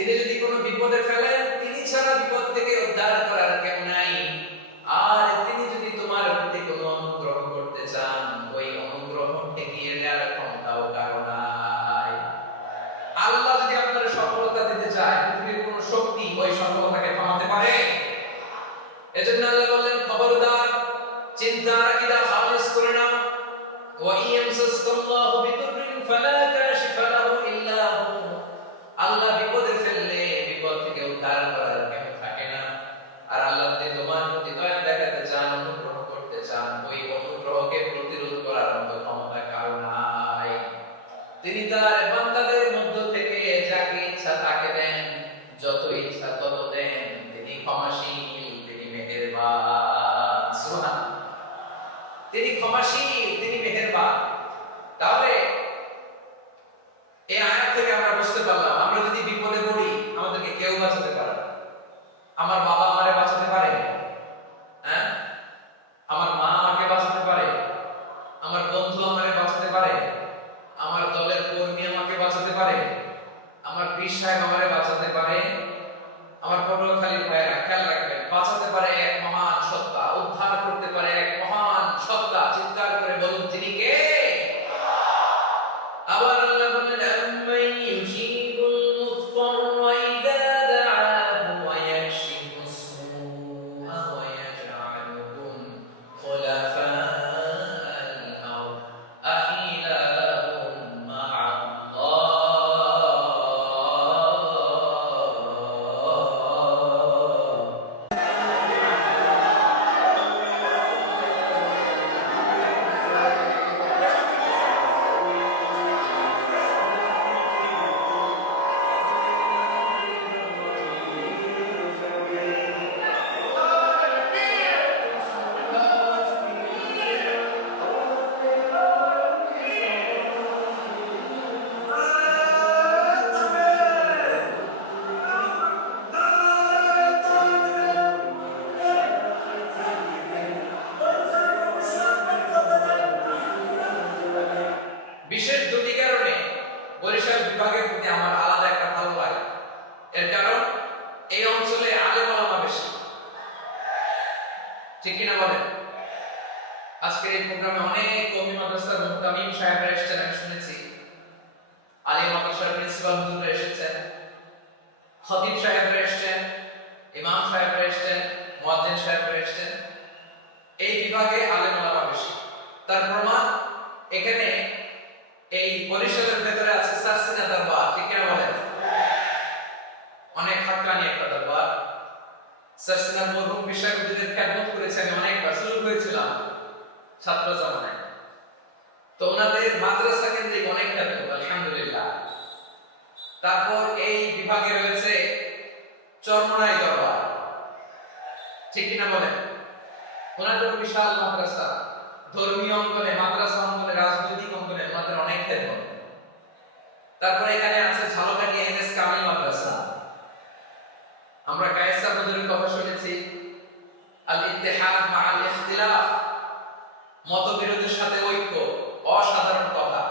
তিনি যদি কোনো বিপদে ফেলেন, তিনি ছাড়া বিপদ থেকে উদ্ধার করার কেউ নাই। আর তিনি যদি তোমার প্রতি কোনো অনুগ্রহ করতে চান, ওই অনুগ্রহ ঠেকিয়ে দেওয়ার ক্ষমতাও কারো নাই। আল্লাহ যদি আপনার সফলতা দিতে চায়, পৃথিবীর কোনো শক্তি ওই সফলতাকে থামাতে পারে? এজন্য আল্লাহ বললেন, খবরদার, চিন্তার আকিদা খালিস করে নাও। ওয়া ইয়ামসাসকাল্লাহু বিদুররিন ফালা কাশিফা লাহু ইল্লা হু। আল্লাহ বিপদে ফেললে বিপদ থেকে উদ্ধার করার কেউ থাকে না। আর আল্লাহ যদি তোমার প্রতি দয়া দেখাতে চান, অনুগ্রহ করতে চান, ওই অনুগ্রহকে প্রতিরোধ করার মতো ক্ষমতা কারো নাই। তিনি তার বান্দাদের মধ্য থেকে যাকে ইচ্ছা তাকে দেন, যত ইচ্ছা তত দেন। তিনি ক্ষমাশীল, তিনি মেহেরবান। সুবহানাল্লাহ। তিনি ক্ষমাশীল, তিনি মেহেরবান। তাহলে এই আয়াত থেকে আমরা বুঝতে পারলাম, আমরা যদি বিপদে পড়ি, আমাদেরকে কেউ বাঁচাতে পারে না। আমার বাবা আমারে বাঁচাতে পারে, হ্যাঁ? আমার মা আমাকে বাঁচাতে পারে, আমার বন্ধু আমারে বাঁচাতে পারে, আমার দলের কর্মী আমাকে বাঁচাতে পারে, আমার পীর সাহেব আমারে বাঁচাতে পারে, আমার পটুয়াখালীর ভাইয়েরা খেয়াল রাখবেন, বাঁচাতে পারে এক মহান সত্তা, উদ্ধার করতে পারে এক মহান সত্তা। চিৎকার করে বলুন, তিনি কে? আবার আল্লাহ বলেন, আম্মান ইউজিবুল মুযতাররা ইযা দাআহু ওয়া ইয়াকশিফুস সুআ ওয়া ইয়াজআলুকুম খুলাফা'আল আরদ আইলাহুম মা'আল্লাহ। বিশেষ দুটি কারণে বরিশাল বিভাগের প্রতি আমার আলাদা একটা ভালো লাগে। এর কারণ, এই অঞ্চলে আলেম ওলামা বেশি। ঠিক কিনা বলেন? আজকের এই প্রোগ্রামে অনেক কওমি মাদ্রাসার মুহতামিম সাহেবরা এসেছেন, আমি শুনেছি। আলিম মাদ্রাসার প্রিন্সিপাল হুজুররা এসেছেন, খতিব সাহেবরা এসেছেন, ইমাম সাহেবরা এসেছেন, মুয়াজ্জিন সাহেবরা এসেছেন। এই বিভাগে আলেম ওলামা বেশি। তার প্রমাণ, এখানে এই বরিশালের ভেতরে আছে সারসিনা দরবার। ঠিক কিনা বলেন? অনেক হাক্কানি একটা দরবার। সারসিনা মরহুম বিষয় হুজুরের খেদমত করেছে, আমি অনেকবার সুযোগ হয়েছিলাম ছাত্র জামানায়। তো ওনাদের মাদ্রাসা কেন্দ্রিক অনেক খেদমত, আলহামদুলিল্লাহ। তারপর এই বিভাগে রয়েছে চরমনাই দরবার। ঠিক কিনা বলেন? ওনাদের বিশাল মাদ্রাসা, ধর্মীয় অঙ্গনে, মাদ্রাসা অঙ্গনে, রাজনৈতিক অঙ্গনে ওনাদের অনেক খেদমত। তারপর এখানে আছে ঝালকাঠি এনএস কামিল মাদ্রাসা। আমরা কায়েসা হুজুরের কথা শুনেছি, আল ইত্তেহাদ মা'আল ইখতিলাফ, মতবিরোধের সাথে ঐক্য, অসাধারণ কথা।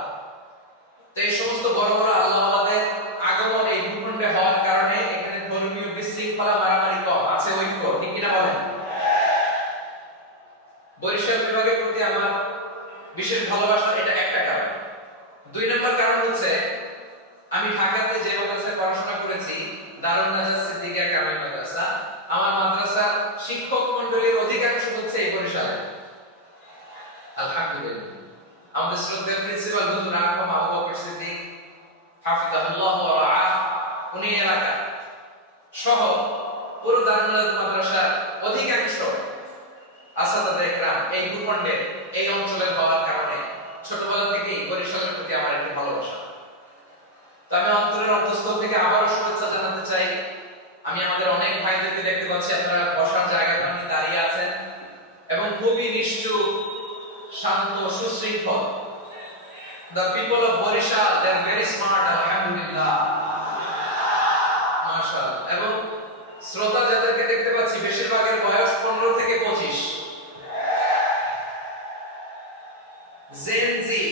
তো এই সমস্ত বড় বড় আল্লাহওয়ালাদের আগমন এই ভূখণ্ডে হওয়ার কারণে এখানে ধর্মীয় বিশৃঙ্খলা, মারামারি কম, আছে ঐক্য। ঠিক কিনা বলেন? বরিশাল বিভাগের প্রতি আমার বিশেষ ভালোবাসা, এটা একটা কারণ। দুই নম্বর কারণ হচ্ছে, আমি ঢাকাতে যে মাদ্রাসায় পড়াশোনা করেছি, দারুন নাজাত সিদ্দিকিয়া কামিল মাদ্রাসা, আমার মাদ্রাসার শিক্ষক মণ্ডলীর অধিকাংশ হচ্ছে এই বরিশালে। আলহামদুলিল্লাহ। আমাদের শ্রদ্ধেয় প্রিন্সিপাল হুজুর আহমদ আবু বকর সিদ্দিক হাফিজাহুল্লাহ ওয়া রাআহ, উনি এলাকা সহ পুরো দারুন নাজাত মাদ্রাসার অধিকাংশ আসাদাতে একরাম এই ভূখণ্ডের, এই অঞ্চলের হওয়ার কারণে ছোটবেলা থেকেই বরিশালের প্রতি আমার একটি ভালোবাসা। তো আমি অন্তরের অন্তঃস্থল থেকে আবারও শুভেচ্ছা জানাতে চাই। আমি আমাদের অনেক ভাইদেরকে দেখতে পাচ্ছি, আপনারা বসার জায়গায় আপনি দাঁড়িয়ে আছেন এবং খুবই নিশ্চুপ, শান্ত, সুশৃঙ্খল। The people of Borishal, they are very smart, alhamdulillah, মাশাআল্লাহ। এবং শ্রোতা যাদেরকে দেখতে পাচ্ছি, বেশিরভাগের বয়স 15 থেকে 25। জেনজি,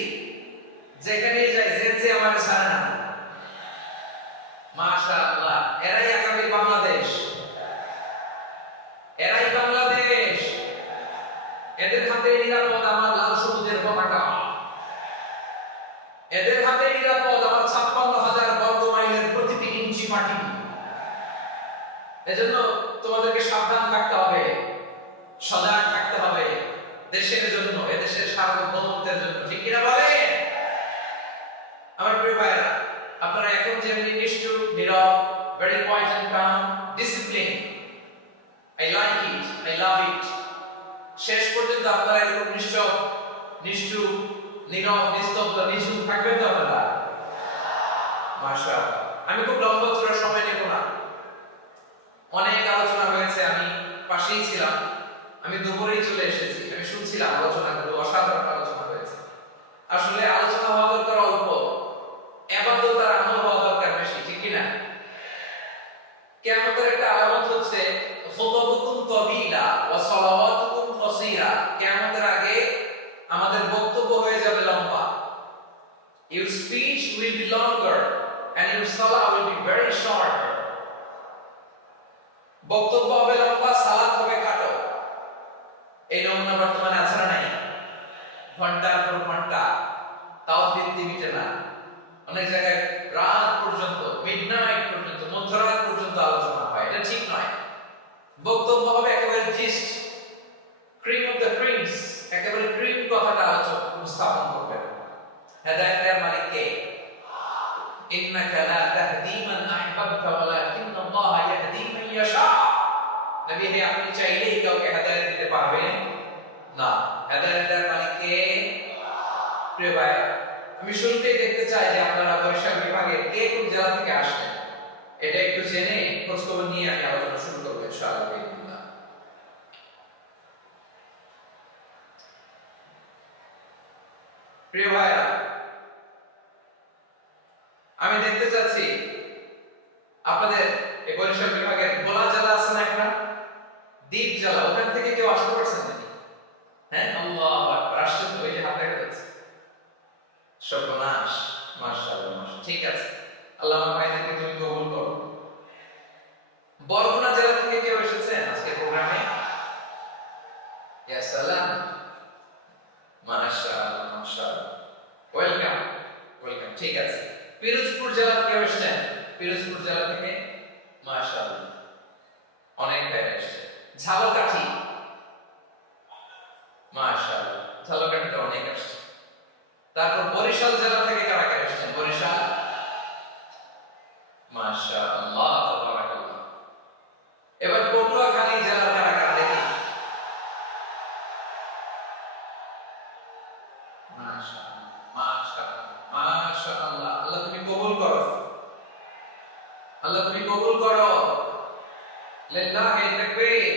যেখানেই যাই জেনজি আমাদের ছাড়ে না, মাশাআল্লাহ। এদের হাতে নিরাপদ আমার 56,000 বর্গ মাইলের প্রতিটি ইঞ্চি মাটি। এজন্য তোমাদেরকে সাবধান থাকতে হবে, সজাগ থাকতে হবে দেশের জন্য, এদেশের সার্বভৌমত্বের জন্য। ঠিক কিনা বলে? আমার প্রিয় ভাইরা, আপনারা এখন যেমনি নিষ্ঠুর, নীরব, very quiet and calm, discipline, I like it, I love it, শেষ পর্যন্ত আপনারা এরকম নিশ্চুপ, নিষ্ঠুর, নীরব, নিস্তব্ধ, নিঝুম থাকবেন তো আপনারা? মাশাআল্লাহ। আমি খুব লম্বা চূড়া সময় নেব না, অনেক আলোচনা হয়েছে, আমি পাশেই ছিলাম, আমি দুপুরেই চলে এসেছি, আমি শুনছিলাম আলোচনাগুলো, অসাধারণ আলোচনা হয়েছে। আসলে আলোচনা হওয়া দরকার অল্প, ইবাদত আর আমল হওয়া দরকার বেশি। ঠিক কি না? কিয়ামতের একটা আলামত হচ্ছে খুতুবুকুম তাবিলা ওয়া সালাওয়াতুকুম কাসীরা। কিয়ামতের আগে আমাদের বক্তব্য হয়ে যাবে লম্বা। Your speech will be longer and your salah will be very short. বক্তব্য হবে লম্বা, সালাত হবে খাটো। এই নমুনা বর্তমানে আছে না নাই? ঘন্টার পর ঘন্টা, তাও বৃত্তি মিটে না। অনেক জায়গায় রাত পর্যন্ত, মিডনাইট পর্যন্ত, মধ্যরাত পর্যন্ত আলোচনা হয়। এটা ঠিক নয়। বক্তব্য হবে একেবারে gist, cream of the creams, একেবারে ক্রিম কথাটা আলোচনা উপস্থাপন করবেন। হেদায়েতের মালিক কে? ইন্নাকা লা তাহদি মান আহবাবতা ওয়ালাকিন্না আল্লাহ ইয়াহদি মান ইয়াশা। নবী হে, আপনি চাইলেই কাউকে হেদায়েত দিতে পারবেন না। হেদায়েতের মালিক কে? প্রিয় ভাই, আমি শুরুতেই দেখতে চাই যে আপনারা বরিশাল বিভাগের কে কোন জেলা থেকে আসেন, এটা একটু জেনে খোঁজ খবর নিয়ে আমি আলোচনা শুরু করবো ইনশাআল্লাহ। প্রিয় ভাইরা, আমি দেখতে চাচ্ছি আপনাদের এই বরিশাল বিভাগের গোলা জেলা আছে না একটা, দ্বীপ জেলা, ওখান থেকে কেউ আসতে পারছেন নাকি? হ্যাঁ, আল্লাহু আকবার, আসছে তো, এই যে হাত দেখা যাচ্ছে। সর্বনাশ, মাশাআল্লাহ, মাশাআল্লাহ, ঠিক আছে, আল্লাহ আমার ভাইদেরকে তুমি কবুল করো। বরগুনা জেলা থেকে কেউ এসেছেন আজকে প্রোগ্রামে? ইয়া সালাম, মাশাআল্লাহ, মাশাআল্লাহ, ওয়েলকাম, ওয়েলকাম, ঠিক আছে। পিরোজপুর জেলা থেকে এসেছেন? পিরোজপুর জেলা থেকে মাশাআল্লাহ, অনেক ভাইরা এসেছে। ঝালকাঠি, মাশাআল্লাহ, ঝালকাঠিতে অনেক আসছে। তারপর বরিশাল জেলা থেকে কারা কারা এসেছেন? বরিশাল, মাশাআল্লাহ, তাবারাকাল্লাহ। এবার পটুয়াখালী জেলার কারা কারা দেখি? মাশাআল্লাহ, মাশাআল্লাহ, মাশাআল্লাহ, আল্লাহ তুমি কবুল করো, আল্লাহ তুমি কবুল করো। লিল্লাহি তাকবীর,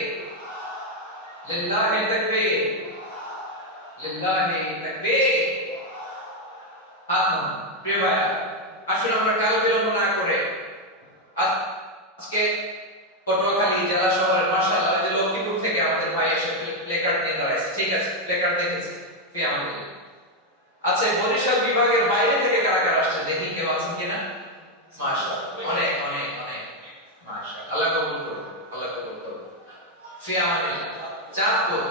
লিল্লাহি তাকবীর, লিল্লাহি তাকবীর। হাত। প্রিয় ভাই, আসলে আমরা কাল বিলম্ব না করে আজকে পটুয়াখালী জেলা শহরের মাশাআল্লাহ, যে লক্ষ্মীপুর থেকে আমাদের ভাই এসে প্লেকার্ড নিয়ে দাঁড়াইছে। ঠিক আছে, প্লেকার্ড দেখেছি, ফিয়ামুল। আচ্ছা, বরিশাল বিভাগের বাইরে থেকে কারা কারা আসছে দেখি, কেউ আছেন কিনা? মাশাআল্লাহ, অনেক অনেক অনেক, মাশাআল্লাহ, আল্লাহ কবুল করুন, আল্লাহ কবুল করুন। ফিয়ামুল, চাঁদপুর,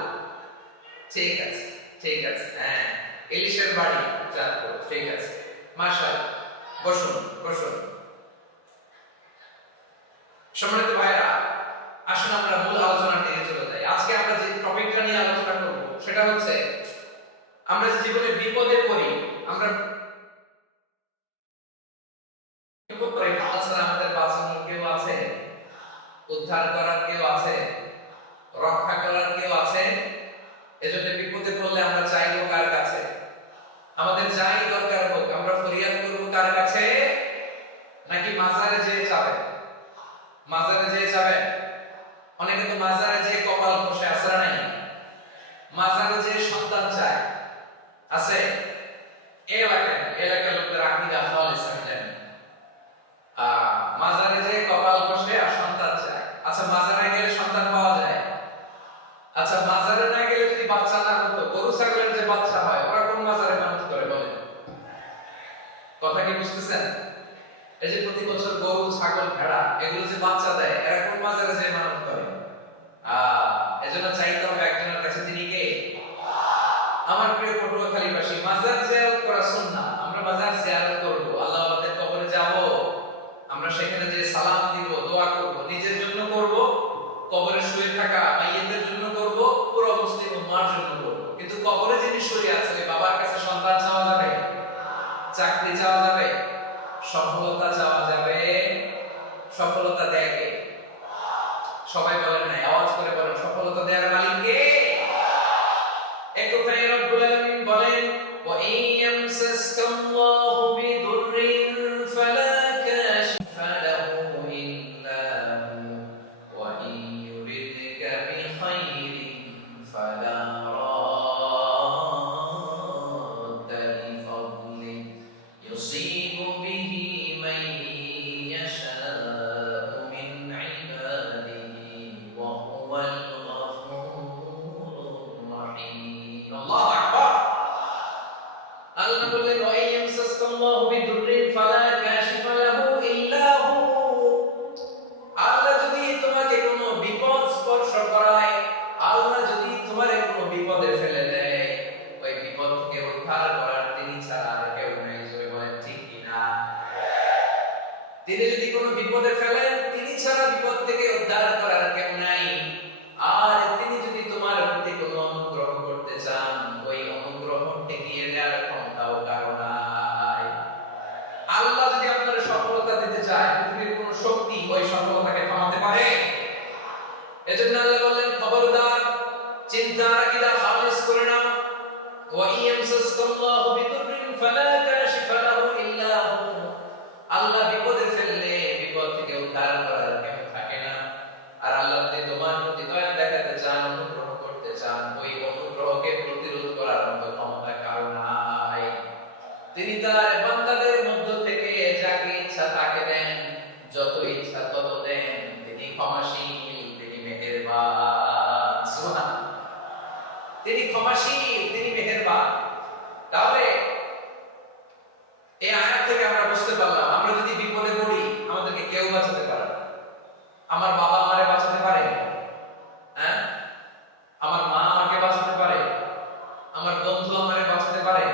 ঠিক আছে, ঠিক আছে, হ্যাঁ, ইলিশের বাড়ি, চাঁদপুর, ঠিক আছে, মাশাআল্লাহ, বসুন, বসুন। সম্মানিত ভাইরা, আসুন আমরা মূল আলোচনার দিকে চলে যাই। আজকে আমরা যে টপিকটা নিয়ে আলোচনা করব সেটা হচ্ছে, আমরা যে জীবনে বিপদে পড়ি, আমরা বিপদ পড়ি, তাছাড়া আমাদের বাঁচানোর কেউ আছে? উদ্ধার করার কেউ আছে? রক্ষা করার কেউ আছে? এজন্য বিপদে পড়লে আমরা চাইবো কার কাছে? আমাদের যাই দরকার হোক আমরা ফরিয়াদ করব কার কাছে? নাকি মাজারে যেয়ে যাবেন? মাজারে যেয়ে যাবেন? অনেকে তো মাজারে যেয়ে কপাল ঘষে, আসরা নাই? মাজারে যেয়ে সন্তান চায়, আছে? এলাকার লোকদের আকীদা খালিস, আমি জানি। মাজারে যেয়ে কপাল ঘষে আর সন্তান চায়। আচ্ছা, মাজারে গেলে সন্তান পাওয়া যায়? আচ্ছা, মাজারে না গেলে যদি বাচ্চা না হতো, গরু ছাগলের যে বাচ্চা হয়, ওরা কোন মাজারে মানত করে বলেন? কথা কি বুঝতেছেন? এই যে প্রতি বছর গরু, ছাগল, ভেড়া এগুলো যে বাচ্চা দেয়, এরা কোন মাজারে যে মানত করে? এজন্য চাইতে হবে একজনের কাছে, তিনি কে? আমার প্রিয় পটুয়াখালীবাসী, মাজার জিয়ারত করা সুন্নাহ। আমরা মাজার জিয়ারত করব, আল্লাহ ওয়ালাদের কবরে যাব, আমরা সেখানে যে সালাম দিব, দোয়া করব, নিজের জন্য করব, কবরে শুয়ে থাকা মাইয়িতের জন্য করব, পুরো মুসলিম উম্মার জন্য করব। কিন্তু কবরে যিনি শুয়ে আছেন, বাবার কাছে সন্তান চাওয়া যাবে, চাকরি চাওয়া যাবে, সফলতা চাওয়া যাবে? সফলতা দেয় কে? সবাই বলেন না, আওয়াজ করে বলেন, সফলতা দেওয়ার মালিক কে? একথাই রব্বুল আলামিন বলেন, ওয়া ইয়ামসাসকাল্লাহু বিদুররিন ফালা কাশিফা লাহু ইল্লা হু ওয়া ইন ইউরিদকা বিখাইরিন ফালা রাদ্দা লিফাদলি ইউসিবু বিহি মান ইয়াশাউ মিন ইবাদিহি ওয়া হুয়াল গফুরুর রাহিম। আল্লাহু আকবার। আল্লাহ বললেন, ওয়া ইয়ামসাসকাল্লাহু বিদুররিন ফালা কাশিফা লাহু ইল্লা হু। আল্লাহ যদি তোমাকে কোনো বিপদ স্পর্শ করায়, আল্লাহ যদি তোমারে কোনো বিপদে ফেলে দেয়, ওই বিপদ থেকে উদ্ধার করার তিনি ছাড়া আর কেউ নেই। জোরে বলেন ঠিক কি না? তিনি যদি কোনো বিপদে ফেলেন, তিনি ছাড়া বিপদ থেকে উদ্ধার করার কেউ নাই। আর তিনি যদি তোমার প্রতি কোনো অনুগ্রহ করতে চান, ওই অনুগ্রহ ঠেকিয়ে দেওয়ার ক্ষমতাও কারো নাই। আল্লাহ যদি আপনার সফলতা দিতে চায়, পৃথিবীর কোনো শক্তি ওই সফলতাকে থামাতে পারে? এজন্য আল্লাহ বললেন, খবরদার, চিন্তার আকীদা খালিস করে নাও। ওয়া ইয়ামসাসকাল্লাহু বিদুররিন ফালা কাশিফা লাহু ইল্লা হু। আল্লাহ বিপদে ফেললে বিপদ থেকে উদ্ধার করার কেউ থাকে না। আর আল্লাহ যদি তোমার প্রতি দয়া দেখাতে চান, অনুগ্রহ করতে চান, ওই অনুগ্রহকে প্রতিরোধ করার মতো ক্ষমতা কারো নাই। তিনি তার বান্দাদের মধ্য থেকে যাকে ইচ্ছা তাকে দেন, যত ইচ্ছা তত দেন। তিনি ক্ষমাশীল, তিনি মেহেরবান। সুবহানাল্লাহ। তিনি ক্ষমাশীল, তিনি মেহেরবান। তাহলে এই আয়াত থেকে আমরা বুঝতে পারলাম, আমরা যদি বিপদে পড়ি, আমাদেরকে কেউ বাঁচাতে পারে না। আমার বাবা আমারে বাঁচাতে পারে, হ্যাঁ? আমার মা আমাকে বাঁচাতে পারে, আমার বন্ধু আমারে বাঁচাতে পারে,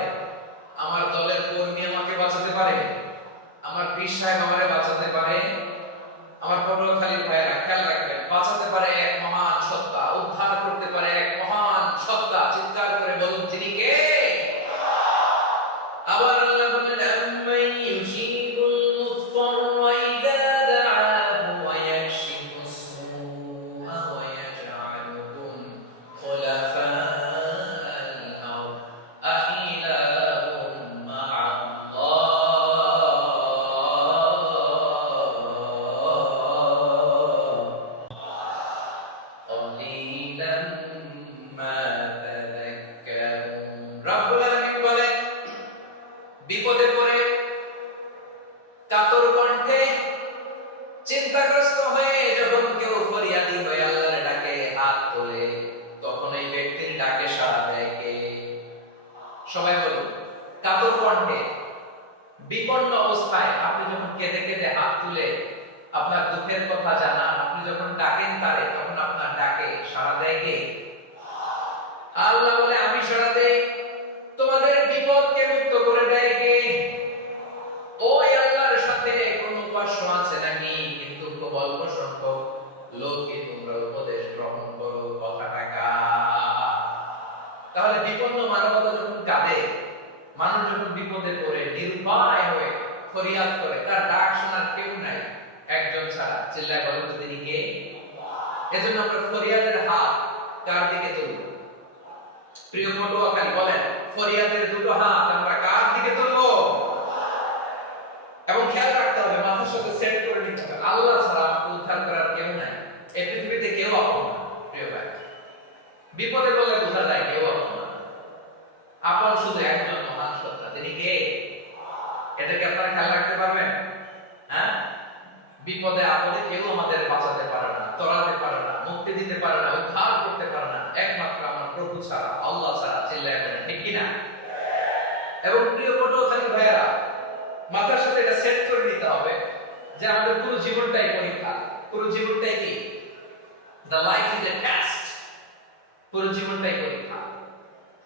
আমার দলের কর্মী আমাকে বাঁচাতে পারে, আমার পীর সাহেব আমারে বাঁচাতে পারে। আমার পটুয়াখালীর ভাইয়েরা খেয়াল রাখবেন, বাঁচাতে পারে এক মহান সত্তা, উদ্ধার করতে পারে এক মহান সত্তা। চিৎকার করে বলুন, তিনি কে? আবার আল্লাহ বলেন, আম্মান ইউজিবুল মুযতাররা ইযা দাআহু ওয়া ইয়াকশিফুস সুআ ওয়া ইয়াজআলুকুম খুলাফাআল আরদ আইলাহুম মা'আল্লাহ ক্বালিলাম মা তাযাক্কারুন। রব্বুল আলামিন বলেন, বিপদে পড়ে কাতর কণ্ঠে চিন্তাগ্রস্ত হয়ে যখন কেউ ফরিয়াদি হয়ে আল্লাহর ডাকে হাত তোলে, তখন এই ব্যক্তির ডাকে সাড়া দেয় কে? সবাই বলুন, কাতর কণ্ঠে বিপন্ন অবস্থায় আপনি যখন কেঁদে কেঁদে হাত তুলে আপনার দুঃখের কথা জানান, আপনি যখন ডাকেন তারে, তখন আপনার ডাকে সাড়া দেয় কে? আল্লাহ বলে, আমি সাড়া দেই। তোমাদের বিপদকে মুক্ত করে দেয় কে? ওই আল্লাহর সাথে কোনো উপাস্য আছে নাকি? কিন্তু খুব অল্প সংখ্যক লোককে তোমরা উপদেশ গ্রহণ করো, কথাটা কার? তাহলে বিপন্ন মানবতা যখন কাঁদে, মানুষ যখন বিপদে পড়ে নিরুপায় হয়ে ফরিয়াদ করে, তার ডাক শোনার কেউ নাই একজন ছাড়া। চিল্লায় বলেন তো, তিনি কে? এজন্য আমরা ফরিয়াদের হাত কার দিকে তুলব? প্রিয় পটুয়াখালী বলেন, ফরিয়াদের দুটো হাত আমরা কার দিকে তুলব? এবং খেয়াল রাখতে হবে, মাথার সাথে সেট করে নিতে হবে, আল্লাহ ছাড়া আমাকে উদ্ধার করার কেউ নাই। এই পৃথিবীতে কেউ আপন না। প্রিয় ভাই, বিপদে বলে বোঝা যায় কেউ আপন না। আপন শুধু একজন মহান সত্তা, তিনি কে? এটাকে আপনারা খেয়াল রাখতে পারবেন? হ্যাঁ, বিপদে আপদে কেউ আমাদের বাঁচাতে পারে না, তড়াতে পারে না, মুক্তি দিতে পারে না, উদ্ধার করতে পারে না, একমাত্র আমার প্রভু ছাড়া, আল্লাহ ছাড়া। চিল্লায় বলেন ঠিক কিনা? এবং প্রিয় পটুয়াখালী ভাইয়েরা, মাথার সাথে এটা সেট করে নিতে হবে যে আমাদের পুরো জীবনটাই পরীক্ষা। পুরো জীবনটাই কি? The life is a test. পুরো জীবনটাই পরীক্ষা।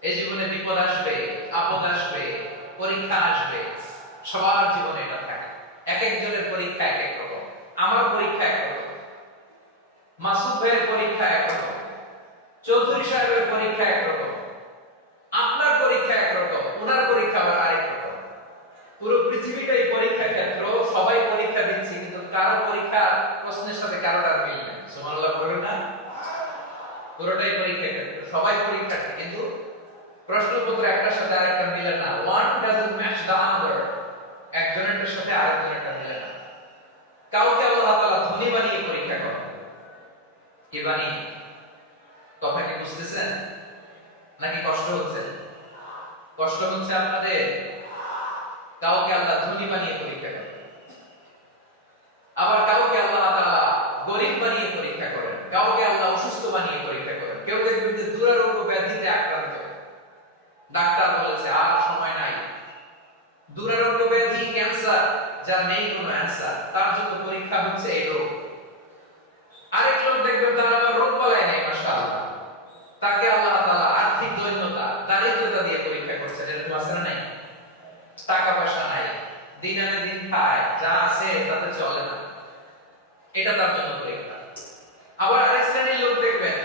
এই জীবনে বিপদ আসবে, আপদ আসবে, পরীক্ষা আসবে। সবার জীবনে এটা থাকে। এক একজনের পরীক্ষা এক এক রকম। আমার পরীক্ষা এক রকম, মাসুদ ভাইয়ের পরীক্ষা এক রকম, চৌধুরী সাহেবের পরীক্ষা এক রকম, আপনার পরীক্ষা এক রকম, ওনার পরীক্ষা আবার আরেক রকম। পুরো পৃথিবীটাই পরীক্ষা ক্ষেত্র, সবাই পরীক্ষা দিচ্ছি, কিন্তু কারো পরীক্ষা প্রশ্নের সাথে কারোটার মিল নেই। সুবহানাল্লাহ বলবেন না? পুরোটাই পরীক্ষা ক্ষেত্র, সবাই পরীক্ষার্থী, কিন্তু প্রশ্নপত্র একটার সাথে আরেকটা মিলে না। one doesn't match the other, একজনের সাথে আরেকজনের মিলে না। কাউকে আল্লাহ তাআলা ধনী বানিয়ে পরীক্ষা করেন। কি বানিয়ে? কথা কি বুঝতেছেন নাকি কষ্ট হচ্ছে? কষ্ট হচ্ছে আপনাদের? কাউকে আল্লাহ ধনী বানিয়ে পরীক্ষা করেন, আবার কাউকে আল্লাহ তাআলা গরীব বানিয়ে পরীক্ষা করেন, কাউকে আল্লাহ অসুস্থ বানিয়ে পরীক্ষা করেন। কেউ দেখবেন যে দুরারোগ্য ব্যাধিতে আক্রান্ত, ডাক্তার বলেছে আর সময় নাই, দুরারোগ্য ব্যাধি ক্যান্সার, যার নেই কোনো অ্যানসার, তার জন্য পরীক্ষা হচ্ছে এই রোগ। আরেক লোক দেখবেন তার আবার রোগ বলায় নেই, মাশাআল্লাহ, তাকে আল্লাহ তাআলা আর্থিক দৈন্যতা, দারিদ্রতা দিয়ে পরীক্ষা করছেন। এরকম আছে না? নাই? টাকা পয়সা নাই, দিন আনে দিন খায়, যা আছে তাতে চলে না, এটা তার জন্য পরীক্ষা। আবার আরেক শ্রেণীর লোক দেখবেন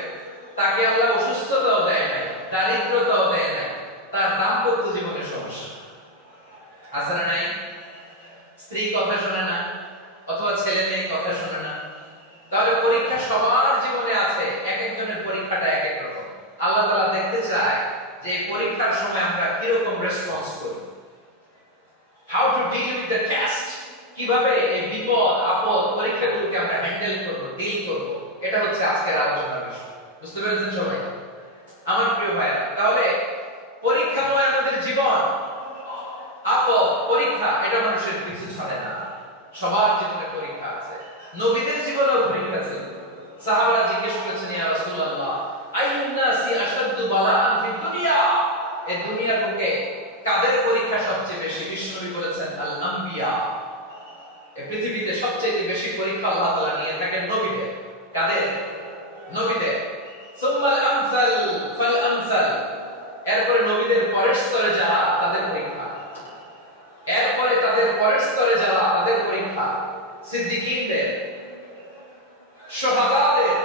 তাকে আল্লাহ অসুস্থতাও দেয় নাই, দারিদ্রতাও দেয় নাই, তার দাম্পত্য জীবনের সমস্যা আছে না? নাই? স্ত্রী কথা শোনে না, অথবা ছেলে মেয়ে কথা শোনে না। তাহলে পরীক্ষা সবার জীবনে আছে, এক একজনের পরীক্ষাটা এক এক রকম। আল্লাহ তাআলা দেখতে চায় যে এই পরীক্ষার সময় আমরা কিরকম রেসপন্স করি, how to deal with the test, কিভাবে এই বিপদ আপদ পরীক্ষাগুলোকে আমরা হ্যান্ডেল করব, ডিল করব, এটা হচ্ছে আজকের আলোচনার বিষয়। বুঝতে পেরেছেন সবাই আমার প্রিয় ভাইরা? তাহলে পরীক্ষাময় আমাদের জীবন, আপদ পরীক্ষা, এটা মানুষের কিছু ছাড়ে না, সবার জীবনে পরীক্ষা আছে। নবীদের জীবনেও পরীক্ষা ছিল। সাহাবারা জিজ্ঞেস করেছেন, ইয়া রাসূলুল্লাহ, আইয়ুন নাসি আশাদ্দু বালাআন ফিদ দুনিয়া, এই দুনিয়ার বুকে কাদের পরীক্ষা সবচেয়ে বেশি? বিষ্ণু বলেছেন আল আম্বিয়া, এই পৃথিবীতে সবচেয়ে বেশি পরীক্ষা আল্লাহ তাআলা নিয়ে থাকেন নবীদের। কাদের? নবীদের। সুম্মাল আমসাল ফাল আমসাল, এরপরে নবীদের পরের স্তরে যারা, তাদের পরীক্ষা। এরপরে তাদের পরের স্তরে যারা, তাদের পরীক্ষা। সিদ্দিকীনদের, শুহাদাদের,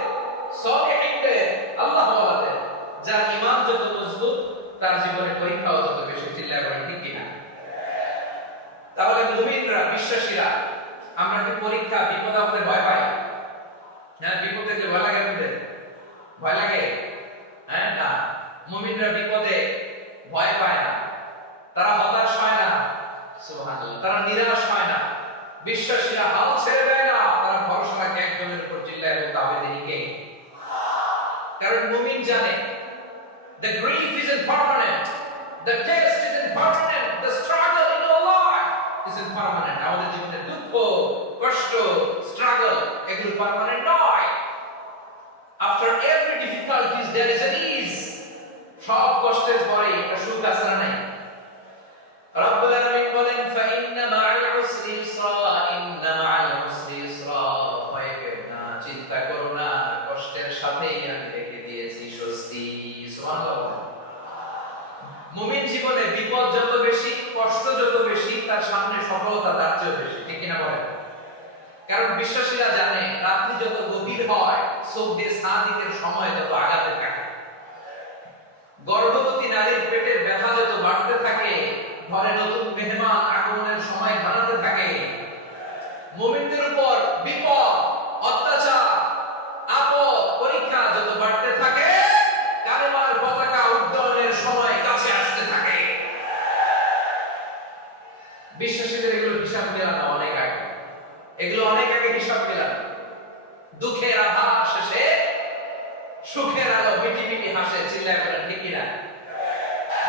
সালিহিনদের, আল্লাহ ওয়ালাদের, যার ঈমান যত মজবুত তার জীবনে পরীক্ষাও তত বেশি। চিল্লায় বলেন ঠিক কিনা? তাহলে মুমিনরা, বিশ্বাসীরা, আমরা কি পরীক্ষা বিপদ আপদে ভয় পাই? হ্যাঁ, বিপদে যে ভয় লাগে, আমাদের ভয় লাগে? হ্যাঁ, না, মুমিনরা বিপদে ভয় পায় না, তারা হতাশ হয় না, সুবহানাল্লাহ, তারা নিরাশ হয় না। বিশ্বাসীরা হাল ছেড়ে দেয় না, তারা ভরসা রাখে একজনের উপর। চিল্লায় বলতে হবে তিনি কে? কারণ মুমিন জানে the grief isn't permanent, the test isn't permanent, the struggle in our life isn't permanent. আমাদের জীবনে দুঃখ, কষ্ট, struggle এগুলো পার্মানেন্ট নয়। After every difficulties there is an ease. সব কষ্টের পরে একটা সুখ আছে না? নাই? রব্বুল আলামিন বলেন, ফাইন্না মা'আল উসরি ইসরা, ইন্না মা'আল উসরি ইসরা, ভয় পেও না, চিন্তা করো না, কষ্টের সাথেই আমি রেখে দিয়েছি স্বস্তি। সুবহানাল্লাহ। মুমিন জীবনে বিপদ যত বেশি, কষ্ট যত বেশি, তার সামনে সফলতা তার চেয়ে বেশি। ঠিক কিনা বলেন? কারণ বিশ্বাসীরা জানে রাত্রি যত গভীর হয়, চোখ দিয়ে সাদিকের সময় যত আগাতে থাকে, গর্ভবতী নারীর পেটের ব্যথা যত বাড়তে থাকে, ঘরে নতুন মেহমান আগমনের সময় ঘনাতে থাকে, মুমিনদের উপর বিপদ, অত্যাচার, আপদ, পরীক্ষা যত বাড়তে থাকে, কালেমার পতাকা উত্তোলনের সময় কাছে আসতে থাকে। বিশ্বাসীদের এগুলো হিসাব মেলানো অনেক আগে, এগুলো অনেক আগে হিসাব মেলানো। দুঃখের আধার শেষে সুখের আলো মিটি মিটি হাসে। চিল্লায় বলেন ঠিক কিনা?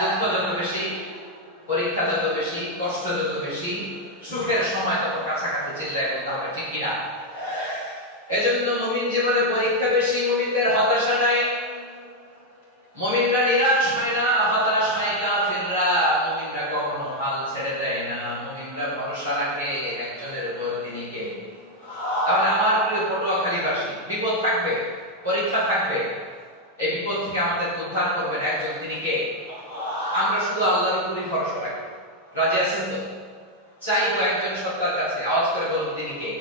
দুঃখ যত বেশি, পরীক্ষা যত বেশি, কষ্ট যত বেশি, সুখের সময় তত কাছাকাছি। চিল্লায় বলতে হবে ঠিক কিনা? এজন্য মুমিন জীবনে পরীক্ষা বেশি, মুমিনদের হতাশা নাই, মুমিনরা নিরাশ হয় না, হতাশ হয় কাফিররা, মুমিনরা কখনো হাল ছেড়ে দেয় না, মুমিনরা ভরসা রাখে একজনের উপর, তিনি কে? তাহলে আমার প্রিয় পটুয়াখালীবাসী, বিপদ থাকবে, পরীক্ষা থাকবে, এই বিপদ থেকে আমাদের উদ্ধার করবেন একজন, তিনি কে? আমরা শুধু আল্লাহর উপরই ভরসা রাখি। রাজি আছেন তো? চাইবো একজন সত্তার কাছে, আওয়াজ করে বলুন তিনি কে?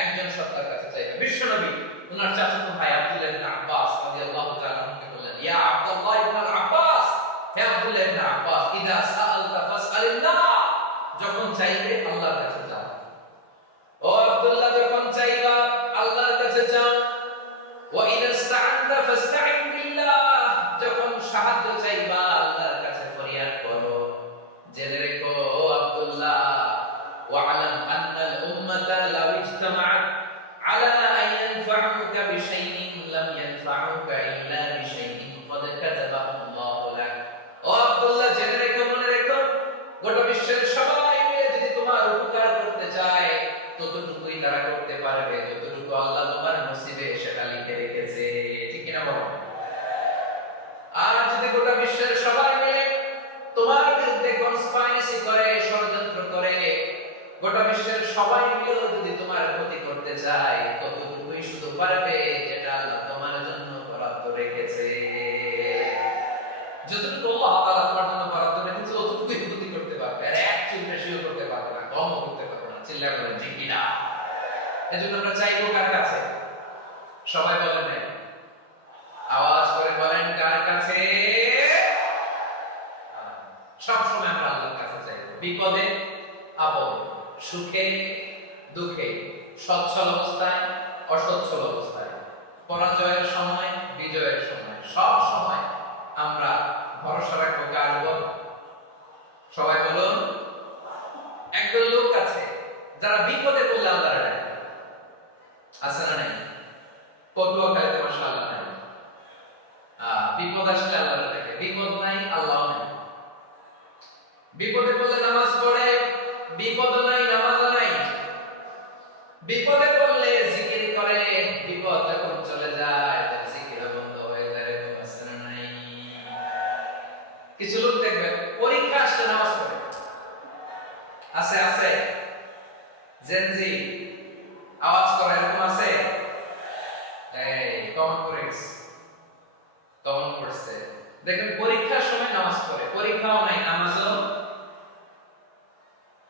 একজন সত্তার কাছে চাইবে। বিশ্বনবী ওনার চাচাতো ভাই আব্দুল্লাহ ইবনে আব্বাস রাদিয়াল্লাহু তাআলা আনহুকে বললেন, ইয়া আব্দুল্লাহ ইবনে আব্বাস, হে আব্দুল্লাহ ইবনে আব্বাস, ইদা সাআলতা ফাসআলিল্লাহ, যখন চাইবে আল্লাহর কাছে যাও। ও আব্দুল্লাহ, যখন চাইবা আল্লাহর কাছে যাও। ওয়া ইদা ইসতাআনতা ফাসতাইন বিল্লাহ, যখন সাহায্য চাইবা আল্লাহর কাছে ফরিয়াদ করো। জেনে রেখো ও আব্দুল্লাহ, ওয়া'লাম আন্নাল উম্মাতা লাউ ইজতামাআত আলা আন ইয়ানফা'উকা বিশাইইন লাম ইয়ানফা'উকা ইল্লা বিশাইইন ক্বাদ কাতাবাহু আল্লাহু লাক। ও আব্দুল্লাহ, জেনে রেখো, মনে রেখো, গোটা বিশ্বের সবাই মিলে যদি তোমার উপকার করতে চায় ততটুকুই তারা করতে পারবে যতটুকু আল্লাহ তোমার নসিবে সেটা লিখে রেখেছে। ঠিক কিনা বলো? আর যদি গোটা বিশ্বের সবাই মিলে তোমার বিরুদ্ধে কনস্পাইরেসি করে, ষড়যন্ত্র করে, গোটা বিশ্বের সবাই মিলে যদি তোমার ক্ষতি করতে চায় ততটুকুই শুধু পারবে যেটা আল্লাহ তোমার জন্য বরাদ্দ রেখেছে। যতটুকু আল্লাহ তাআলা তোমার জন্য বরাদ্দ রেখেছে ততটুকুই ক্ষতি করতে পারবে, আর এক চুল বেশিও করতে পারবে না, কমও করতে পারবে না। চিল্লা বলেন ঠিক কিনা? এজন্য আমরা চাইবো কার কাছে? সবাই বলেন না, আওয়াজ করে বলেন কার কাছে? সব সময় আমরা আল্লাহর কাছে চাইবো, বিপদে আপদে, সুখে দুঃখে, সচ্ছল অবস্থায় অসচ্ছল অবস্থায়, পরাজয়ের সময় বিজয়ের সময়, সব সময় আমরা ভরসা রাখবো কার উপর? সবাই বলুন। একদল লোক আছে যারা বিপদে পড়লে আল্লাহর ডাকে, আছে না নাই? পটুয়াখালীতে মাশাআল্লাহ নাই, বিপদ আসলে আল্লাহর ডাকে, বিপদ নাই আল্লাহ নাই। বিপদে পড়লে নামাজ পড়ে, বিপদ নাই নামাজ নাই। বিপদে পড়লে জিকির করে, বিপদ যখন চলে যায় জিকির বন্ধ হয়ে যায়। আছে না নাই? কিছু লোক দেখবেন পরীক্ষা আসলে নামাজ পড়ে, আছে আছে, জেনজি আওয়াজ করে, এরকম আছে? এই কমন পড়ছে, দেখেন পরীক্ষার সময় নামাজ পড়ে, পরীক্ষাও নাই নামাজও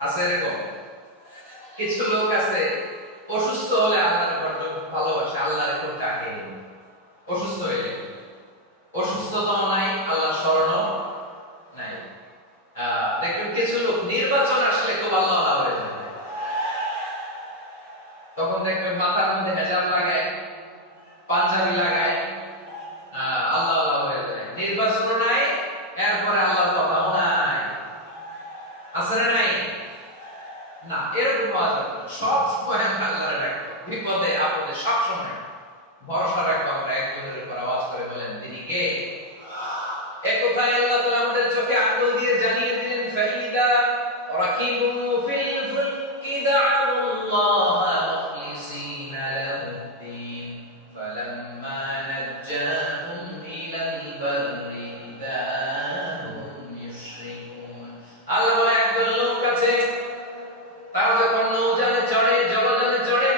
আছে। এরকম কিছু লোক আছে অসুস্থ হলে আল্লাহর উপর ভালোবাসে, আল্লাহর উপর ডাকে। অসুস্থ হইলে অসুস্থতাও নাই, আল্লাহ স্মরণও নাই। দেখবেন কিছু লোক নির্বাচন আসলে খুব আল্লাহ হয়ে যায়, তখন দেখবেন মাথার মধ্যে হেজাব লাগায়, পাঞ্জাবি লাগায়, আল্লাহ হয়ে যায়। নির্বাচন নাই, এরপরে আল্লাহর কথাও নাই। আছে না নাই? না, এরকম পাওয়া যাবে না। সব সময় আমরা আল্লাহর ডাকবো, বিপদে আপদে সব সময় ভরসা রাখবো আমরা একজনের উপর। আওয়াজ করে বলেন তিনি কে? এক কথায় আল্লাহ তাআলা আমাদের চোখে আঙ্গুল দিয়ে জানিয়ে দিলেন, ফাইদা রাকিবু ফিল ফুলকি দা'আল্লাহ মুখলিসিনা লাহুদ্দিন ফালাম্মা নাজ্জাহুম ইলাল বাররি ইদাহুম ইউশরিকুন। আল্লাহ একদল লোক আছে, তারা যখন নৌযানে চড়ে, জলযানে চড়ে,